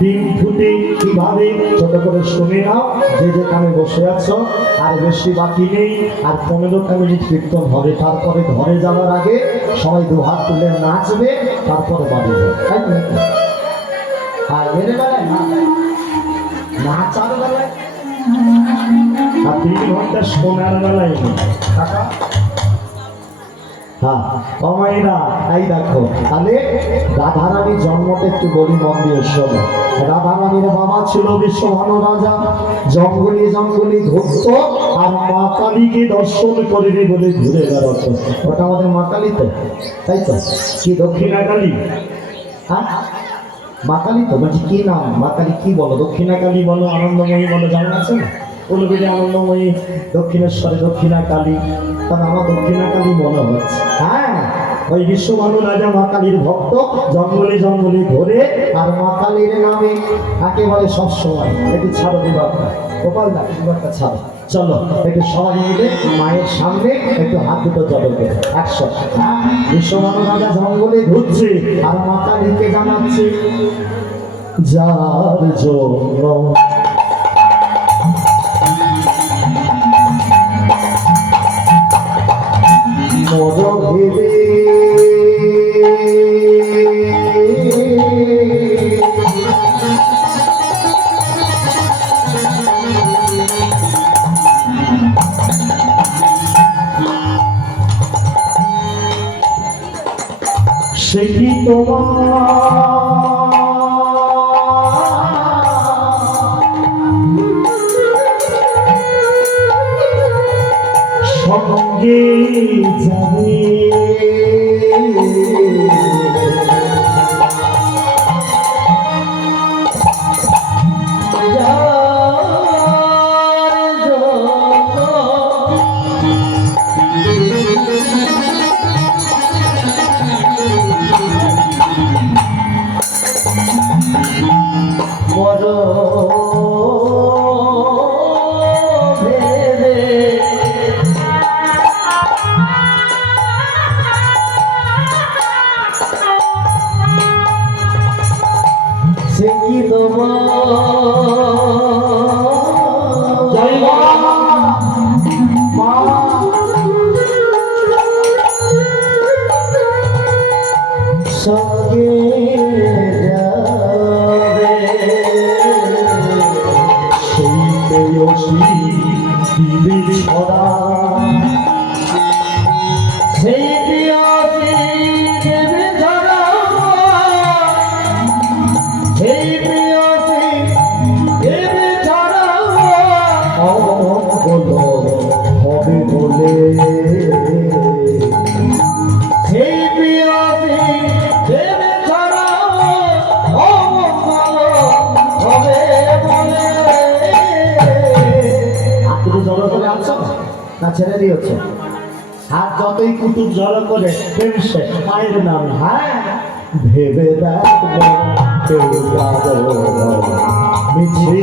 দিন ফুটে কিভাবে ছোট করে শুনে নাও, যে যেখানে বসে আছো। আর বেশি বাকি নেই, আর 15টা মিনিট কীর্তন হবে। তারপরে ঘরে যাওয়ার আগে সবাই দুহাত তুলে নাচবে, তারপরে বাড়ি যাবে। তাই তো নাকি? আর এর বেলায় নাচার বেলায় আর 3 ঘন্টা শোনার বেলায় নেই। হ্যাঁ অমাইরা, এই দেখো তাহলে রাধারানীর জন্মটা একটু বলি, মন দিয়ে শোনো। রাধারানীর বাবা ছিল বিশ্বভানু রাজা, জঙ্গলে জঙ্গলে ঘুরতো আর মা কালীকে দর্শন করবে বলে ঘুরে বেড়াতো। ওটা আমাদের মা কালী তো, তাই তো? কি দক্ষিণা কালী? হ্যাঁ মা কালী তো। বলছি কি নাম? মা কালী কি বলো? দক্ষিণা কালী বলো, আনন্দময়ী বলো, জানা আছে না? উলুবেড়ে আনন্দময়ী, দক্ষিণেশ্বরে দক্ষিণা কালী। তবে আমার দক্ষিণা কালী মনে হচ্ছে। হ্যাঁ ওই বিশ্বভানু রাজা মা কালীর ভক্ত, জঙ্গলে জঙ্গলে ঘুরে আর মা কালীর নামে একেবারে সবসময়। একটু ছাড়ো বিবাদটা, গোপাল দা বিবাদটা ছাড়ো। চলো একটু সবাই মিলে মায়ের সামনে একটু হাত দুটো জড়ো করে একসাথে। বিশ্বভানু রাজা জঙ্গলে ঘুরছে আর মা কালীকে জানাচ্ছে, যার জন্য মর ভেবে সে কি তোমার সঙ্গে যাবে? সঙ্গে যাবে সেই প্রেয়সী দিবে ছড়া, সেই প্রেয়সী দেবে ছড়া, সেই প্রেয়সী দেবে ছড়া। বলো হবে বলে সেই প্রেয়সী দেবে ছড়া, হবে বলে। তুমি জড়ো করে আছো না ছেড়ে দিয়েছ? হাত যতই কুটুর জড়ো করে ফেলছে মায়ের নাম। হ্যাঁ ভেবে দেখবো মিছিল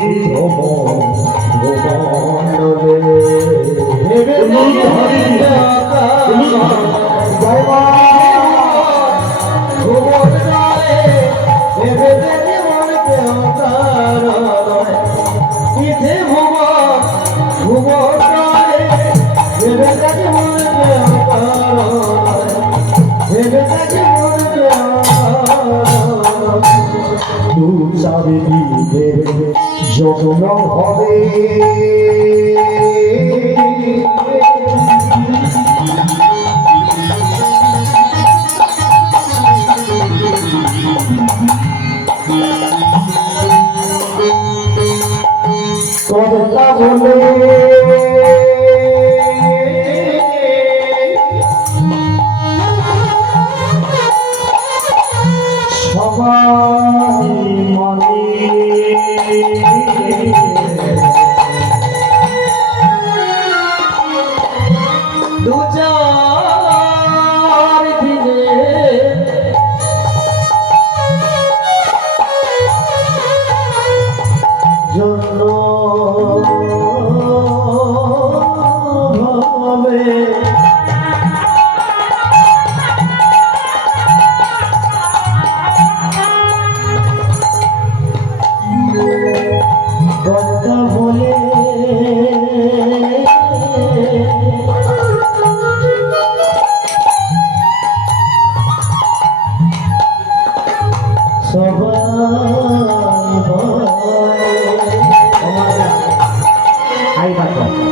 ভেবে যত্ন হবে কথা বলে সবাই সবাই মানে দু চার দিনে জন্য ভাবে কথা বলে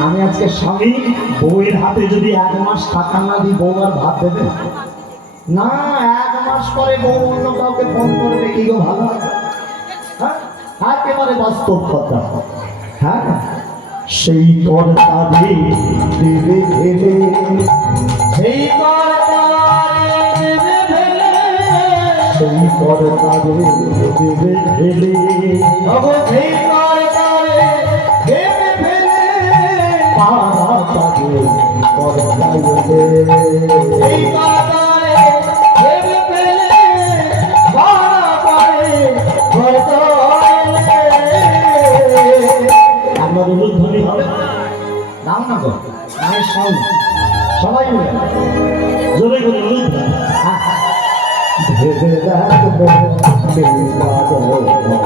আমি আজকে স্বামী বউয়ের হাতে যদি 1 মাস টাকা না দিই বউ আর ভাত দেবে না? 1 মাস পরে বউ অন্য কাউকে ফোন করবে, কি গো ভালো আছে? হ্যাঁ, একেবারে বাস্তব কথা। হ্যাঁ, সেই কর্তারে দেবে ভেবে, সেই কর্তারে দেবে ভেবে, সেই কর্তারে দেবে ভেবে, সেই কর্তারে দেবে ভেবে, পাড়া পাবে কর্তারে, সেই কর্তারে দেবে ভেবে, পাড়া পাবে কর্তারে। আমার উলুধ্বনি হবে নাম না গো, মায়ের সঙ্গ সবাই মিলে জোরে করে উলুধ্বনি। ভেবে রাখবো মিছে ভেবে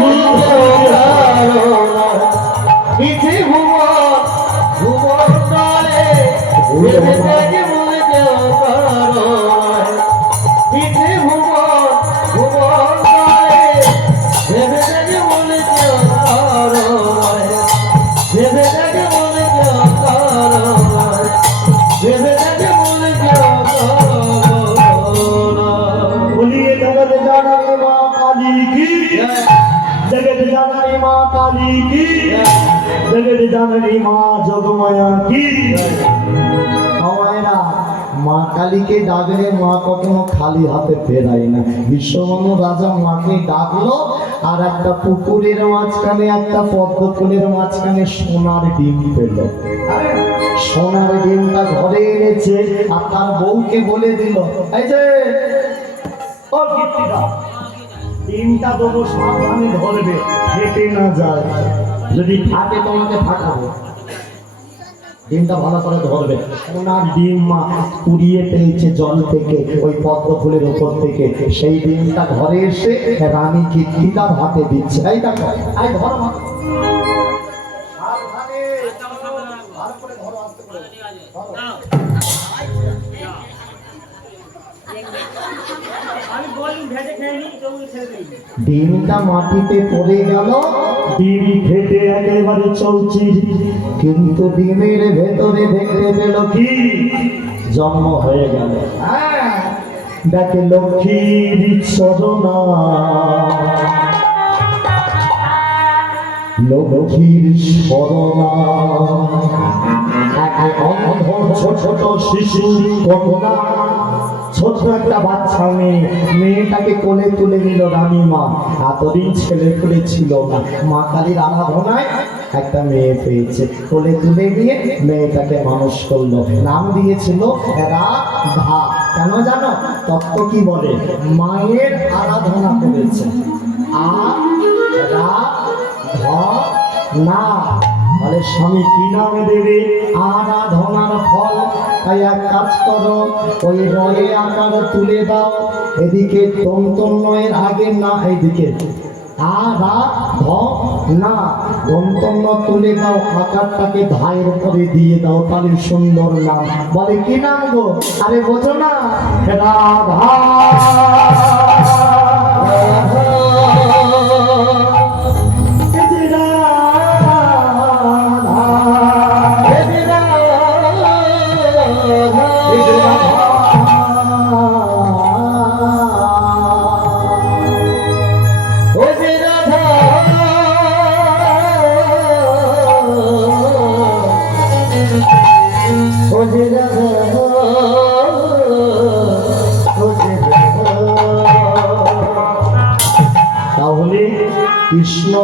মিছে बोलिए जगत जननी माँ काली की, जगत जननी माँ काली की, जगत जननी माँ जोगमाया की। हमारा মা কালীকে ডাকলে মা কখনো খালি হাতে ফেরায় না। বিশ্ববানু রাজা মাকে ডাকলো আর একটা পুকুরের মাঝখানে একটা পদ্ম ফুলের মাঝখানে সোনার ডিম পেল। সোনার ডিমটা ঘরে এনেছে আর তার বউকে বলে দিল, এই যে ও কীর্তিদা, ডিমটা দেবো, সাবধানে ধরবে, ফেটে না যায়, যদি ফাটে তোমাকে ফাটাবো। ডিমটা ভালো করে ধরবে। সোনার ডিম মা কুড়িয়ে পেয়েছে জল থেকে, ওই পদ্ম ফুলের উপর থেকে। সেই ডিমটা ঘরে এসে রানী কীর্তিদার হাতে দিচ্ছে। এই দেখো, এই ধরো মা। সাবধানে, ভালো করে ধরো, আস্তে করে ধরো। ডিমটা মাটিতে পড়ে গেল, ডিম ফেটে একেবারে চৌচির, কিন্তু ডিমের ভেতরে দেখতে পেল কি জন্ম হয়ে গেল। দেখে লক্ষ্মীর সরনা, লক্ষ্মীর সরনা, ছোট শিশু কন্যা, ছোট একটা বাচ্চা মেয়ে, মেয়েটাকে কোলে তুলে নিল রানীমা। এতদিন ছেলে পুলে ছিল না, মা কালীর আরাধনায় একটা মেয়ে পেয়েছে, কোলে তুলে নিয়ে মেয়েটাকে মানুষ করলো, নাম দিয়েছিল রাধা। কেন জানো? তত্ত্ব কি বলে? মায়ের আরাধনা করেছে, না বলে স্বামী কি নামে দেবে? আরাধনার ফল। তাই এক কাজ করো, ওই রয়ে আকার তুলে দাও, এদিকে দন্তন্বয়ের আগে না, এইদিকে আরাধনা, দন্তন্য তুলে দাও, আকারটাকে ধায়ের করে দিয়ে দাও, তাহলে সুন্দর নাম। বলে কি নাম গো? আরে বোঝো না, রাধা। Oh, কৃষ্ণ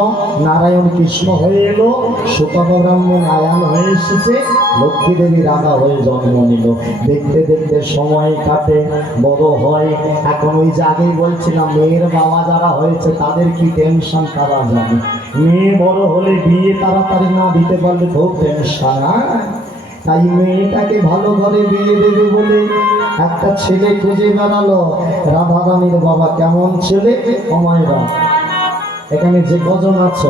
নারায়ণ কৃষ্ণ হয়ে এলো, সুতপ ব্রাহ্মণ আয়ান হয়ে এসেছে, লক্ষ্মী দেবী রাধা হয়ে জন্ম নিল। দেখতে দেখতে সময় কাটে, বড় হয়। এখন ওই যে আগেই বলছিলাম, মেয়ের বাবা যারা হয়েছে তাদের কি টেনশন তারা জানে। মেয়ে বড় হলে বিয়ে তাড়াতাড়ি না দিতে পারলে খুব টেনশন। তাই মেয়েটাকে ভালো ঘরে বিয়ে দেবে বলে একটা ছেলে খুঁজে বেড়ালো। রাধা রানীর বাবা কেমন ছেলে? অমায়রা, এখানে যে কজন আছো,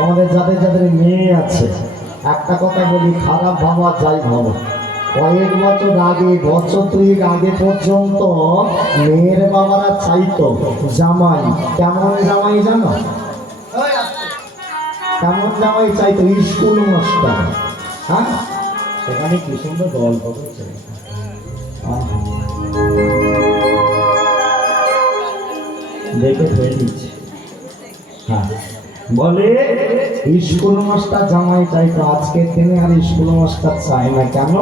আমাদের যাদের যাদের মেয়ে আছে, একটা কথা বলি, খারাপ ভাবা যাই ভালো, কয়েক বছর আগে, বছর 2 আগে পর্যন্ত মেয়ের বাবারা চাইতো জামাই। কেমন জামাই জানো? কেমন জামাই চাইতো? School master. হ্যাঁ, সেখানে কি সুন্দর গল্প হচ্ছে। দেখে ফেলে দিচ্ছে। হ্যাঁ, বলে স্কুল মাস্টার জামাই চাইতো। আজকের দিনে আর স্কুল মাস্টার চায় না। কেন?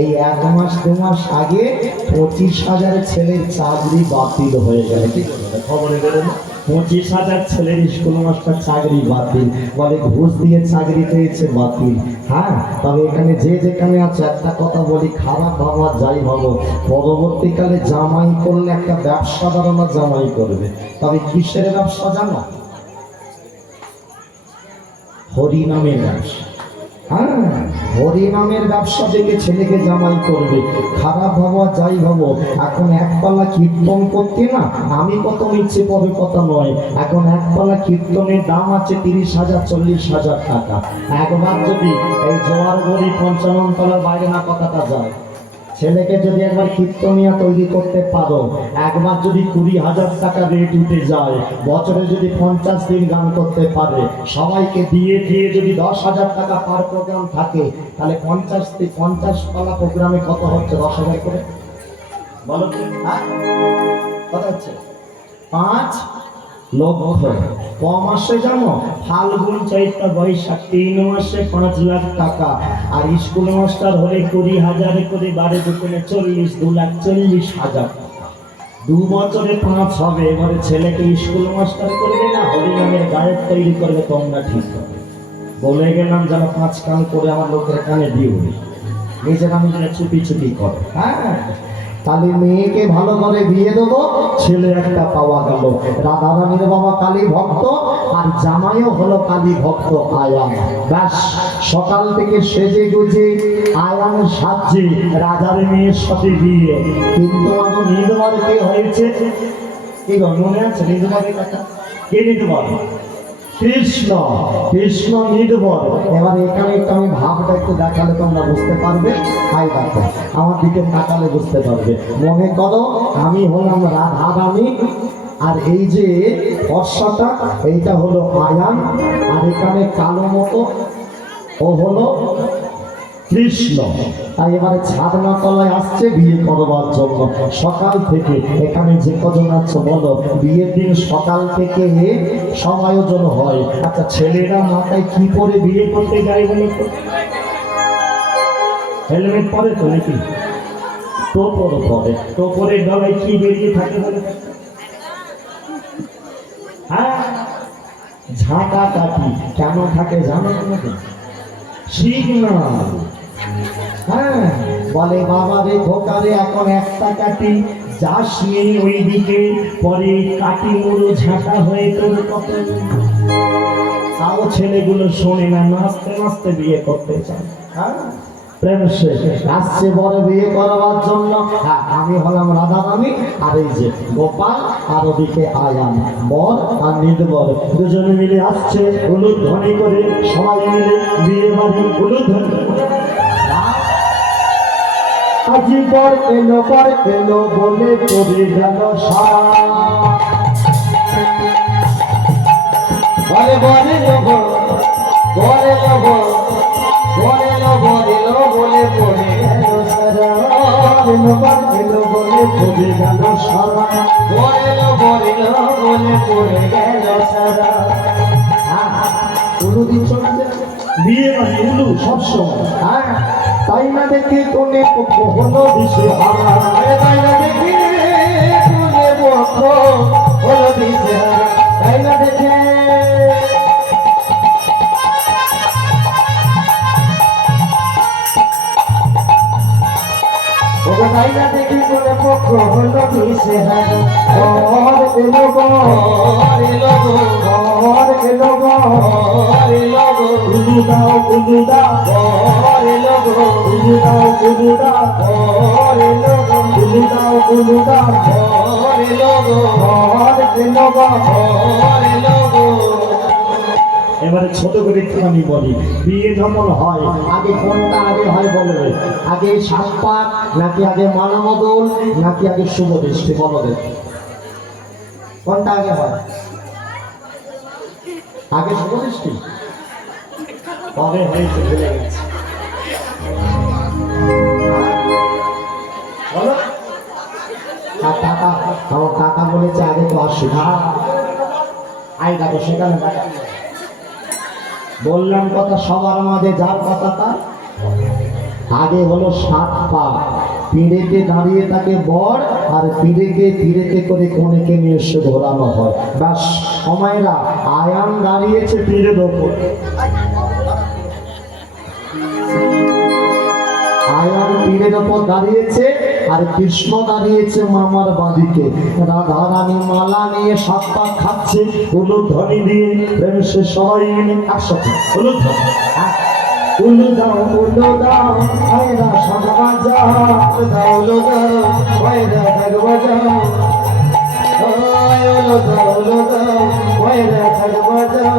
এই 1 মাস 2 মাস আগে 25,000 ছেলের চাকরি বাতিল হয়ে গেল। কি খবরে বেরোলো, 25,000 ছেলের স্কুল মাস্টার চাকরি বাতিল। বলে ঘুষ দিয়ে চাকরি পেয়েছে, বাতিল। হ্যাঁ, তবে এখানে যে যেখানে আছে একটা কথা বলি, খারাপ ভাবা যাই ভাবো, পরবর্তীকালে জামাই করলে একটা ব্যবসাদার না জামাই করবে। তবে কিসের ব্যবসা জানো? হরিনামের ব্যবসা। হ্যাঁ, হরিনামের ব্যবসা থেকে ছেলেকে জামাই করবে। খারাপ ভাবা যাই ভাবো, এখন একপালা কীর্তন করতে না আমি কত নিচ্ছে পরে কথা নয়, এখন একপালা কীর্তনের দাম আছে 30,000 40,000 টাকা। একবার যদি এই জোয়ার গড়ি 55 তলার বাইরে না কথাটা যায়, ছেলেকে যদি একবার কীর্তনিয়া তৈরি করতে পারো, একবার যদি 20,000 টাকা রেট উঠে যায়, বছরে যদি 50 দিন গান করতে পারে, সবাইকে দিয়ে দিয়ে যদি 10,000 টাকা পার প্রোগ্রাম থাকে, তাহলে 50 পালা প্রোগ্রামে কত হচ্ছে? 10,000 করে বলো। কত হচ্ছে? 5 লক্ষ। কম আসে জানো? ফাল্গুন চৈত্র বৈশাখ 3 মাসে 5 লাখ টাকা। আর স্কুল মাস্টার হলে 20,000 করে, 12 দুগুণে 40, 2,40,000। 2 বছরে 5 হবে। এবারে ছেলেকে স্কুল মাস্টার করবে না হরিনামের গায়ক তৈরি করবে, তোমরা ঠিক হবে। বলে গেলাম যেন 5 কান করে আমার লোকের কানে দিও, নিজেরা নিজেরা চুপি চুপি করে। হ্যাঁ, তাহলে মেয়েকে ভালো করে বিয়ে দেবো, ছেলে একটা পাওয়া গেল। রাধা রানীর বাবা কালী ভক্ত, আর জামাইও হলো কালী ভক্ত আয়ান। ব্যাস, সকাল থেকে সেজে গুজে আয়ানের সাহায্যে রাজার মেয়ের সাথে বিয়ে। কিন্তু আমার নির্ভর কে হয়েছে? কি মনে আছে নির্ভরের কথা? কে নির্ভর? কৃষ্ণ। কৃষ্ণ নির্ভর। এবার এখানে একটু আমি ভাবটা একটু দেখালে তোমরা বুঝতে পারবে। হাই দেখো, আমার দিকে তাকালে বুঝতে পারবে। মনে করো আমি হলাম রাধা রানী, আর এই যে ফর্সাটা এইটা হলো আয়ান, আর এখানে কালো মতো ও হলো কৃষ্ণ। তাই এবারে ছাদনা তলায় আসছে বিয়ে করবার জন্য। সকাল থেকে এখানে যে কজন আছে বলো, বিয়ের দিন সকাল থেকে সব আয়োজন হয়। আচ্ছা, ছেলেরা মাথায় কি পরে বিয়ে করতে যায় বলো তো? হেলমেট পরে তো নাকি? টোপর পরে। টোপরের গলায় কি বেরিয়ে থাকে বলে? হ্যাঁ, ঝাঁটা কাটি। কেন থাকে জানো নাকি? সিগনাল। হ্যাঁ, বলে বাবা রে ধোকারে এখন একটা কাটি, যাস নিয়ে ওই দিকে, পরে কাটি মুড়ো ঝাঁটা হয়ে তোর কত। তাও ছেলেগুলো শোনে না, নাচতে নাচতে বিয়ে করতে চায়। হ্যাঁ, প্রেম শেষ। আসছে বড় বিয়ে করবার জন্য। হ্যাঁ, আমি হলাম রাধা রানী, আর এই যে গোপাল, আর ওদিকে আয়ান, বর আর নির্বর, দুজনে মিলে আসছে হলুদ ধ্বনি করে। সবাই মিলে বিয়ে বাড়ি হলুদ ধ্বনি। আজি বর এলো বলে করে গেল সারা। বলে বলে লোক, বলে লোক, বলে লোক, বলে লো বলে পড়ে গেল সারা। বলে এলো বলে পড়ে গেল সারা। বলে লো বলে পড়ে গেল সারা। উলুদি চলছে বিয়ে বাড়ি, উলু সবসময়। হ্যাঁ, তাই না দেখে কোনে হলো দিশে হারা। তাই না দেখে কোনে হলো দিশে হারা। তাই না দেখে ভাইরা দেখি করে পক্ষ হলো মিশে হ্যাঁ ঘর এলো উলু দাও উলু দাও উলু দাও উলু দাও উলু দাও উলু দাও এবারে ছোট করে একটু আমি বলি, বিয়ে যখন হয় আগে কোনটা আগে হয় বলবে? আগে সাত পাক নাকি আগে মালা বদল নাকি আগে শুভ দৃষ্টি? বলো দেখি কোনটা আগে হয়? আগে শুভ দৃষ্টি কবে হয়েছে ভুলে গেছে বলো। আর টাকা আমার টাকা বলেছে আগে তো আসি না আই দেখো সেখানে টাকা বললাম কথা সবার মাঝে যার কথা তার আগে হলো সাত পা পিঁড়েতে দাঁড়িয়ে থাকে বর আর পিঁড়েতে করে কনেকে নিয়ে এসে ধরানো হয় ব্যাস সময়রা আয়ান দাঁড়িয়েছে পিঁড়ের ওপর আয়ান পীরের ওপর দাঁড়িয়েছে আর কৃষ্ণ দাঁড়িয়েছে মামার বাড়িতে রাধা রানী মালা নিয়ে সাত পাক খাচ্ছে উলুধ্বনি দিয়ে সে সবাই মিলে একসাথে উলুধ্বনি উলু দাও ভাইরা সব বাজাও উলু দাও ভাইরা ঢাক বাজাও উলু দাও ভাইরা ঢাক বাজাও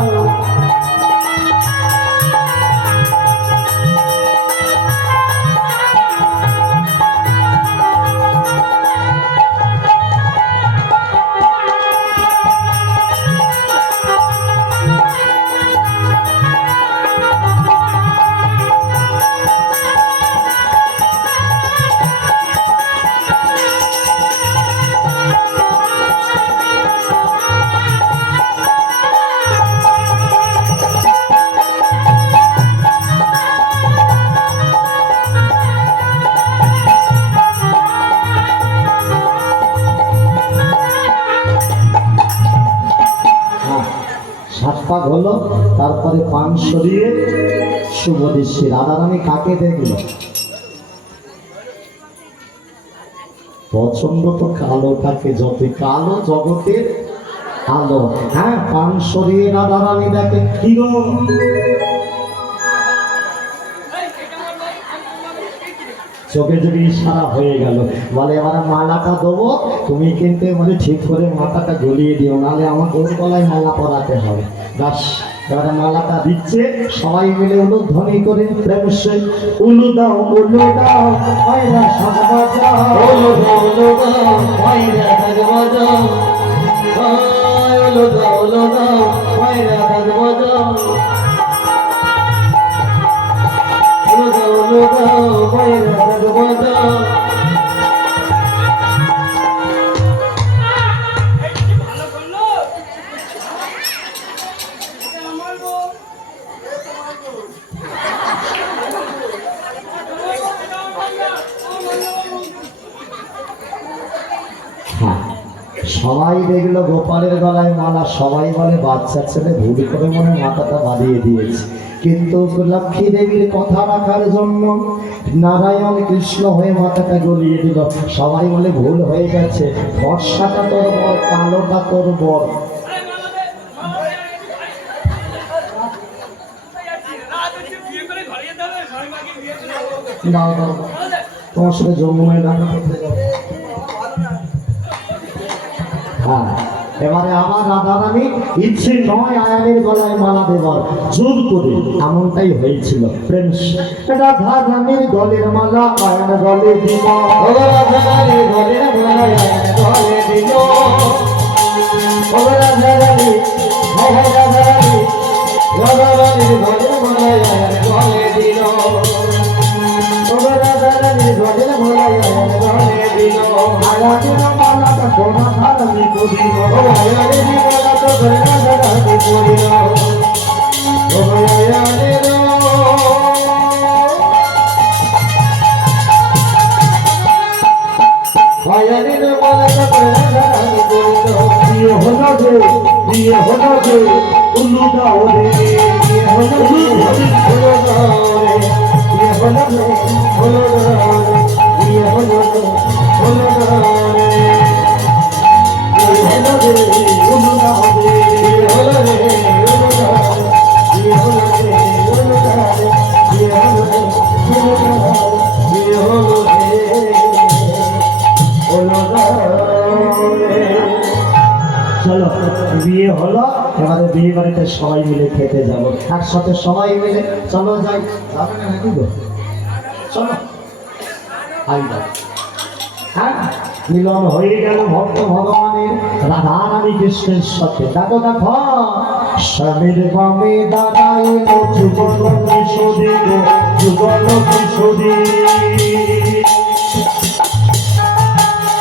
সাত হলো তারপরে পান সরিয়ে শুভ দৃষ্টি রাধারানী কাকে দেখল পছন্দ তো কালো থাকে যত কালো জগতের আলো হ্যাঁ পান সরিয়ে রাধারানী দেখে কি গো চোখে চোখে ইশারা হয়ে গেল বলে এবার মালাটা দেবো তুমি কিন্তু মানে ঠিক করে মাথাটা গলিয়ে দিও নাহলে আমার ওর গলায় মালা পরাতে হবে ব্যাস এবারে মালাটা দিচ্ছে সবাই মিলে উলুধ্বনি করে প্রেমসে উলু দাও পয়লা সাজ বাজাও উলু দাও পয়লা সাজ বাজাও উলু দাও পয়লা সাজ বাজাও উলু দাও পয়লা সাজ বাজাও সবাই দেখলো গোপালের গলায় মালা সবাই বলে বাচ্চা ছেলে ভুল করে মনে মাথাটা বাঁধিয়ে দিয়েছে কিন্তু লক্ষ্মী দেবীর কথা রাখার জন্য নারায়ণ কৃষ্ণ হয়ে মাথাটা গলিয়ে দিল সবাই বলে ভুল হয়ে গেছে ফর্সাটা তোর বর কালোটা তোর বর দাও দাও তোমার সাথে জন্মে ডাকা করতে যাবো এবারে আবার রাধারানী ইচ্ছে নয় আয়ানের গলায় মালা দেবার জোর করে এমনটাই হয়েছিল প্রেম রাধারানীর গলের মালা আয়ান গলে দিব রাধারানীর গলের মালা আয়ান গলে দিব রাধারানী হায় হায় রাধারানী রাধারানীর গলের মালা আয়ান গলে দিল রাধারানীর গলের মালা আয়ান গলে দিল আয়ানের মালাটা সোনা ধারণী করিল আয়ানের মালাটা সোনা ধারণী করিল আয়ানের আয়ানের মালাটা সোনা ধারণী করিল বিয়ে হলো যে উলু দাও রে বিয়ে হলো উলু দাও রে বিয়ে হলো রে বিয়ে হলো চলো বিয়ে হলো, আমাদের বিয়ে বাড়িতে সবাই মিলে খেতে যাবো একসাথে সবাই মিলে। চলো যাই, যাবে না নাকি গো? চলো আইবা। হ্যাঁ, মিলন হয়ে গেল ভক্ত ভগবানের রাধা রানী কৃষ্ণের সাথে। দেখো দেখো, স্বামীর বামে দাঁড়ায় যুগল কিশোরী গো, যুগল কিশোরী।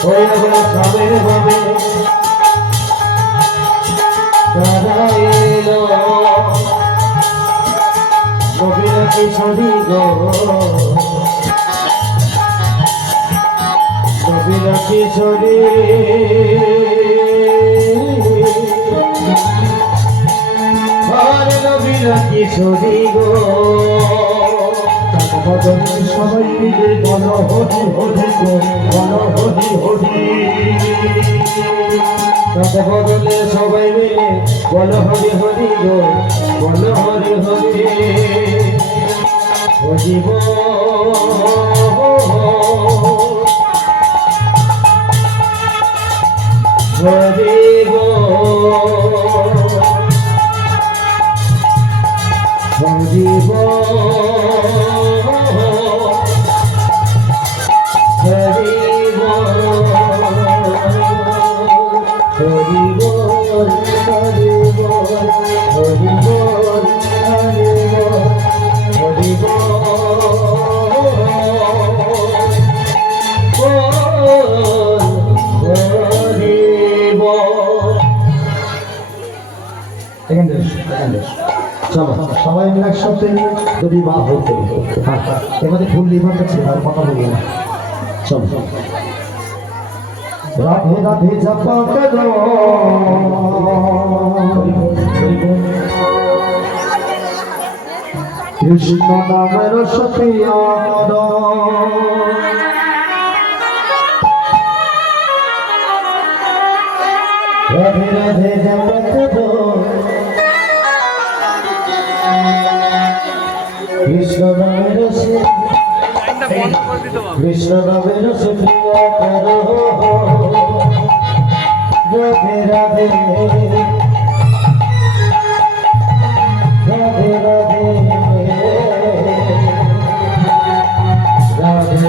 হয়ে গেল স্বামীর বামে দাঁড়াইল কবির কিশোরী গো, কবির কিশোরী। কবির কিশোরী গো, সবাই মিলে বল হরি হরি গো, বল হরি হরি। তাতে বদলে সবাই মিলে বল হরি হরি গো, বল হরি হরি। হরিব হরিব হরিব হরিব হরিব হরিব হরিব হরিব চলো সবাই মিলে একসাথে যদি বা হতে। হ্যাঁ, এবারে ভুল লিভার কাছে আর কথা বলি না। চলো রাধে রাধে জপ করো, কৃষ্ণ নামের সাথে করো। রাধে রাধে জপ করো, কৃষ্ণ নামের কৃষ্ণ নামের প্রিয় করো। রাধে রাধে রাধে রাধে রাধে রাধে রাধে রাধে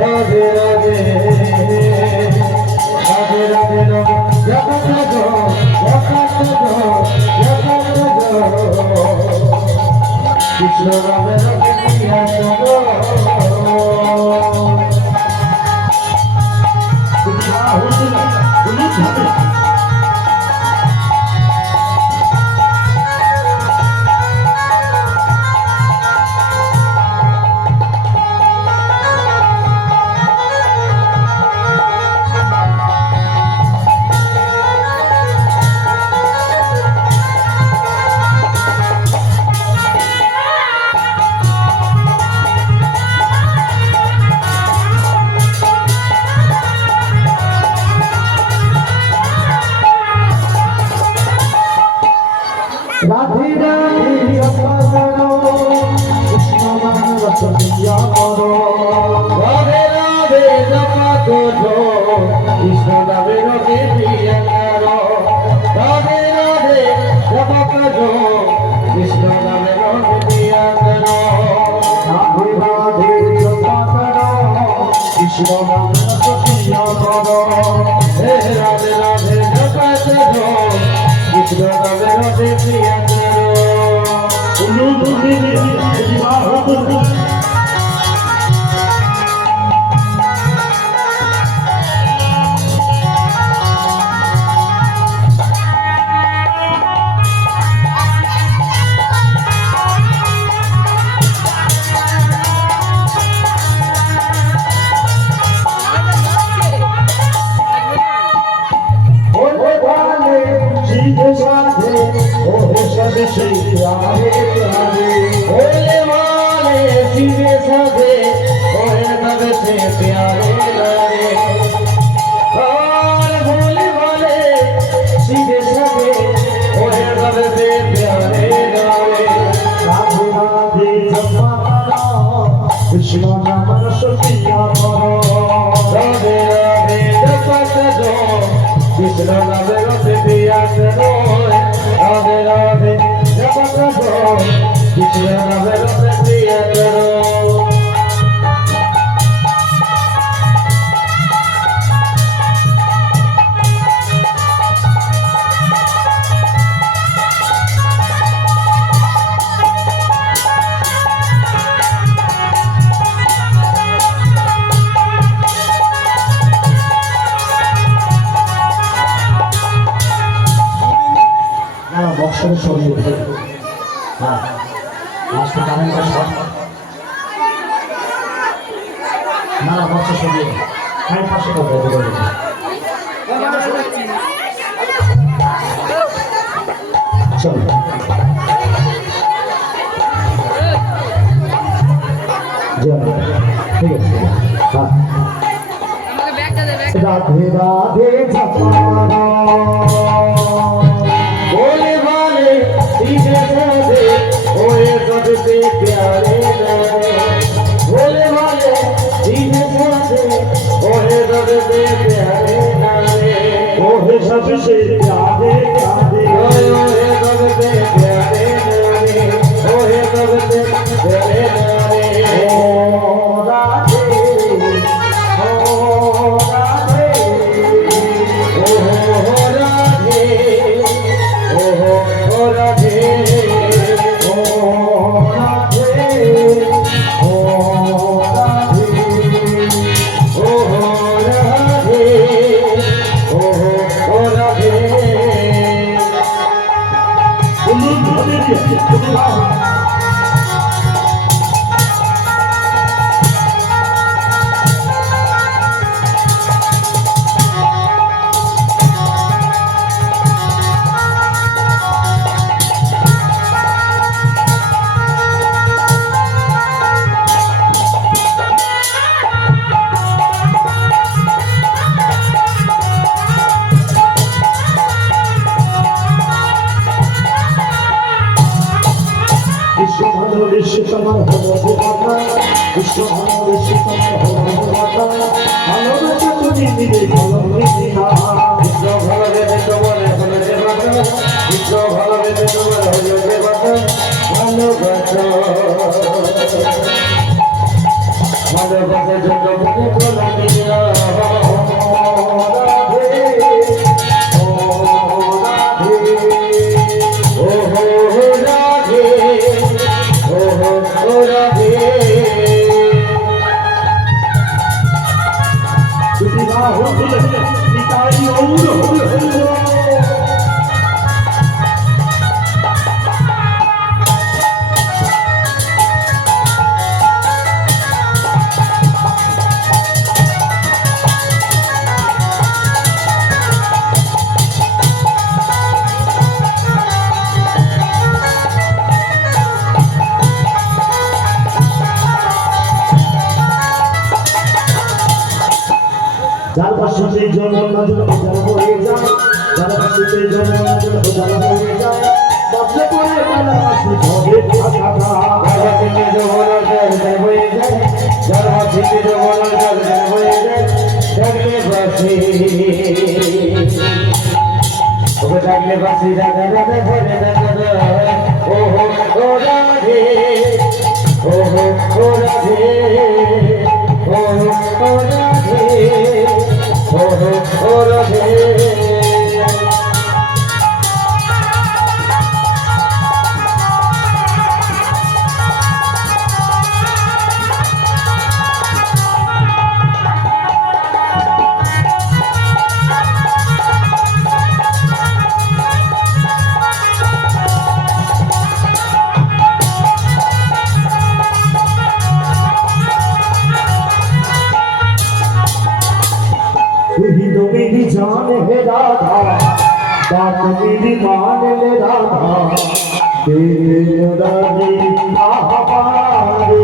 রাধে রাধে কৃষ্ণ রাধে রাধে রাধে জপ করো, কৃষ্ণ নামের প্রিয় করো। রাধে রাধে জপ করো, কৃষ্ণ নামের প্রিয় করো। রাধে রাধে জপ করো, কৃষ্ণ নামের প্রিয় করো। রাধে রাধে জপ করো, কৃষ্ণ নামের প্রিয় করো। হে রাধে রাধে জপ করো, কৃষ্ণ নামের প্রিয় করো। सगे ओए तब से प्यारे लागे और भोले भाले सीधे सगे ओए तब से प्यारे लागे राधे राधे जपा करो कृष्ण नाम रसिया करो राधे राधे जपा करो कृष्ण नाम रसिया करो राधे राधे जपा करो कृष्ण नाम रसिया करो বক্সের ছবি উঠে হ্যাঁ লাস্টে কারেন্টটা শর্ট না বক্সের ছবি হ্যাঁ পাশে করবে চলো ঠিক আছে হ্যাঁ রাধে রাধে জপা बोले वाले सीधे साधे ओए सबसे प्यारे लागे बोले वाले सीधे साधे ओए सबसे प्यारे लागे ओए सबसे प्यारे प्यारे ओए सबसे प्यारे लागे ओए सबसे प्यारे लागे ओ राधे ओ राधे ओ Radhe Oh Radhe, oh Radhe, oh Radhe, oh Radhe, oh Radhe. তোমার হলো মাতা বিশ্ব ভালোবেসে তোমার হলো মাতা ভালোবাসা তুমি দিলে ভালো মিথ্যা বিশ্ব ভালোবেসে তোমার হলো যে মাতা বিশ্ব ভালোবেসে তোমার হলো যে মাতা ভালোবাসা ভালোবাসার জন্য বুকে তোলা দিলা যারবাসীতে জন্ম নজর উজাড় হয়ে যায় যারবাসীতে জন্ম নজর উজাড় হয়ে যায় বদলে পড়ে যারবাসী ভবে থাকা যারবাসীতে জন্ম নজর উজাড় হয়ে যায় যারবাসীতে জন্ম নজর উজাড় হয়ে যায় ডাকলে বাসি ওকে ডাকলে বাসি রাধা রাধা ধরে রাধা ও হো ও রাধে ও হো ও রাধে ও হো ও রাধে Oh, Radhe. मेरी जान है राधा बात मेरी मान ले राधा तेरे मुरारी हमारे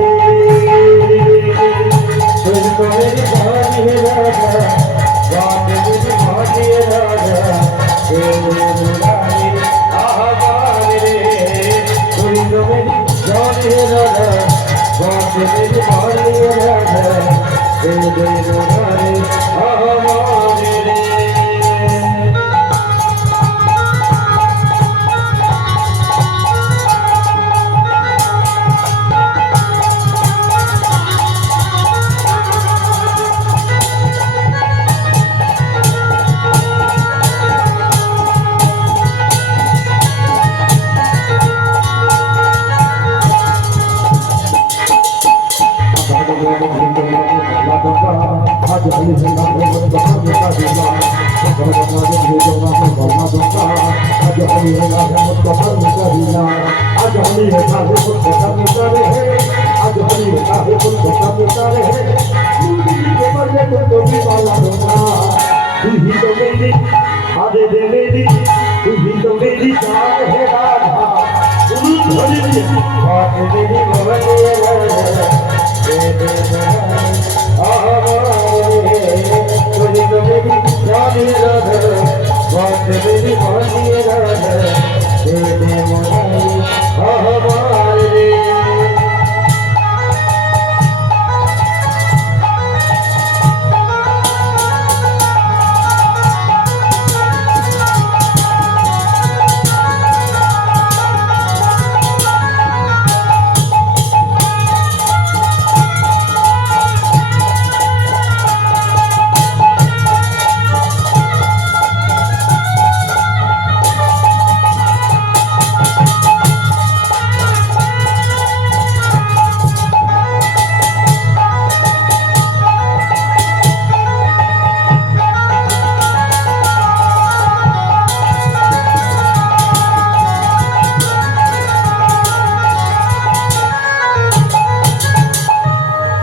আরে দেবেরি তুই তো মেরি চাঁদ হে রাধা তুই ধরে দিয়ে আরে দেবেরি মনে তুই তো মেরি চাঁদ হে রাধা আরে দেবেরি মনে রাধা দে দে মনে আহমারে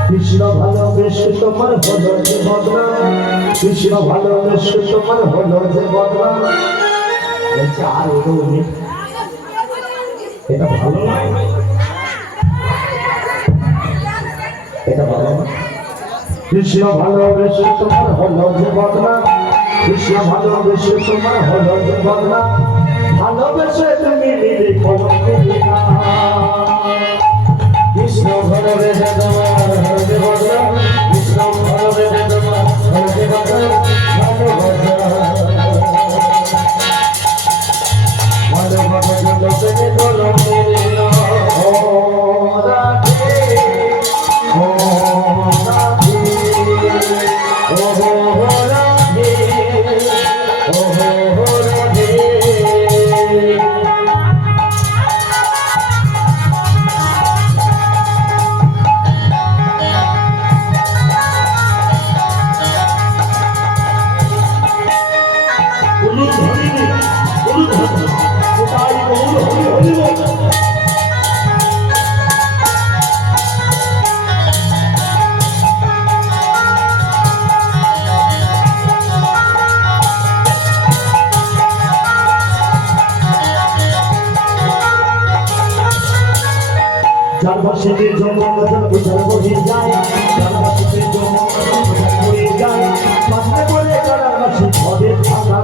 কৃষ্ণ ভালোবেসে তোমার হলো যে বদনাম কৃষ্ণ ভালোবেসে তোমার হলো যে বদনাম বলছে আর এগো এটা ভালো না এটা ভালো না কৃষ্ণ ভালোবেসে তোমার হলো যে বদনাম কৃষ্ণ ভালোবেসে তোমার হলো যে বদনাম ভালোবেসে তুমি নিলে কলঙ্ক দিনা কৃষ্ণ ভালোবেসে তোমার হলো যে বদনাম কৃষ্ণ ভালোবেসে তোমার হলো যে বদনাম ভালোবাসা লোকে কলঙ্ক দিনা ও রাধে ও রাধে ও রাধে ও রাধে জানবাসীদের জন্য নজর বুঝার বহি যায় জানবাসীদের জন্য নজর বহি যায় মাথায় বলে জানবাসী ঘরে থাকা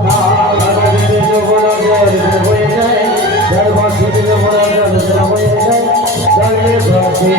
জানবাসীদের জন্য নজর বহি যায় জানবাসীদের জন্য নজর বহি যায় জানবাসী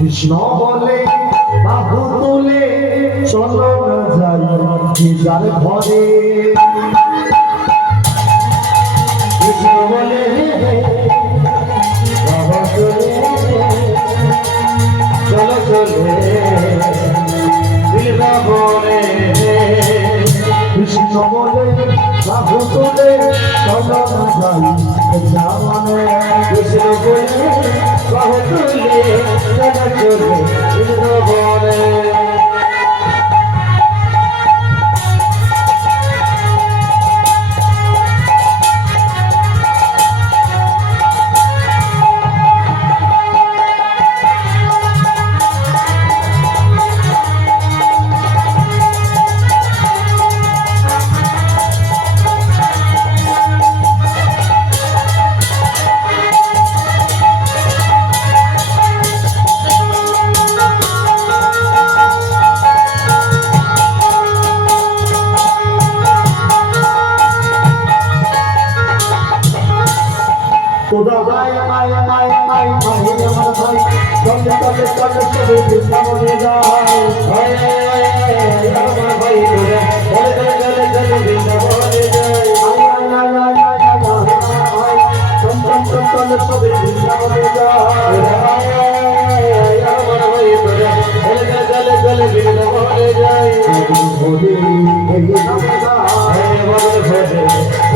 কৃষ্ণ বলে বাহু তুলে চলো না যাই যার ঘরে কৃষ্ণ বলে বাহু তুলে চলো চলে বৃন্দাবনে কৃষ্ণ বলে বাহু তুলে চলো না যাই যাওয়ানে কৃষ্ণ বলে বাহু তুলে চলো চলে বৃন্দাবনে ভাই ভাই আমার ভাই চলে চলে চলে চলে বৃন্দাবনে যায়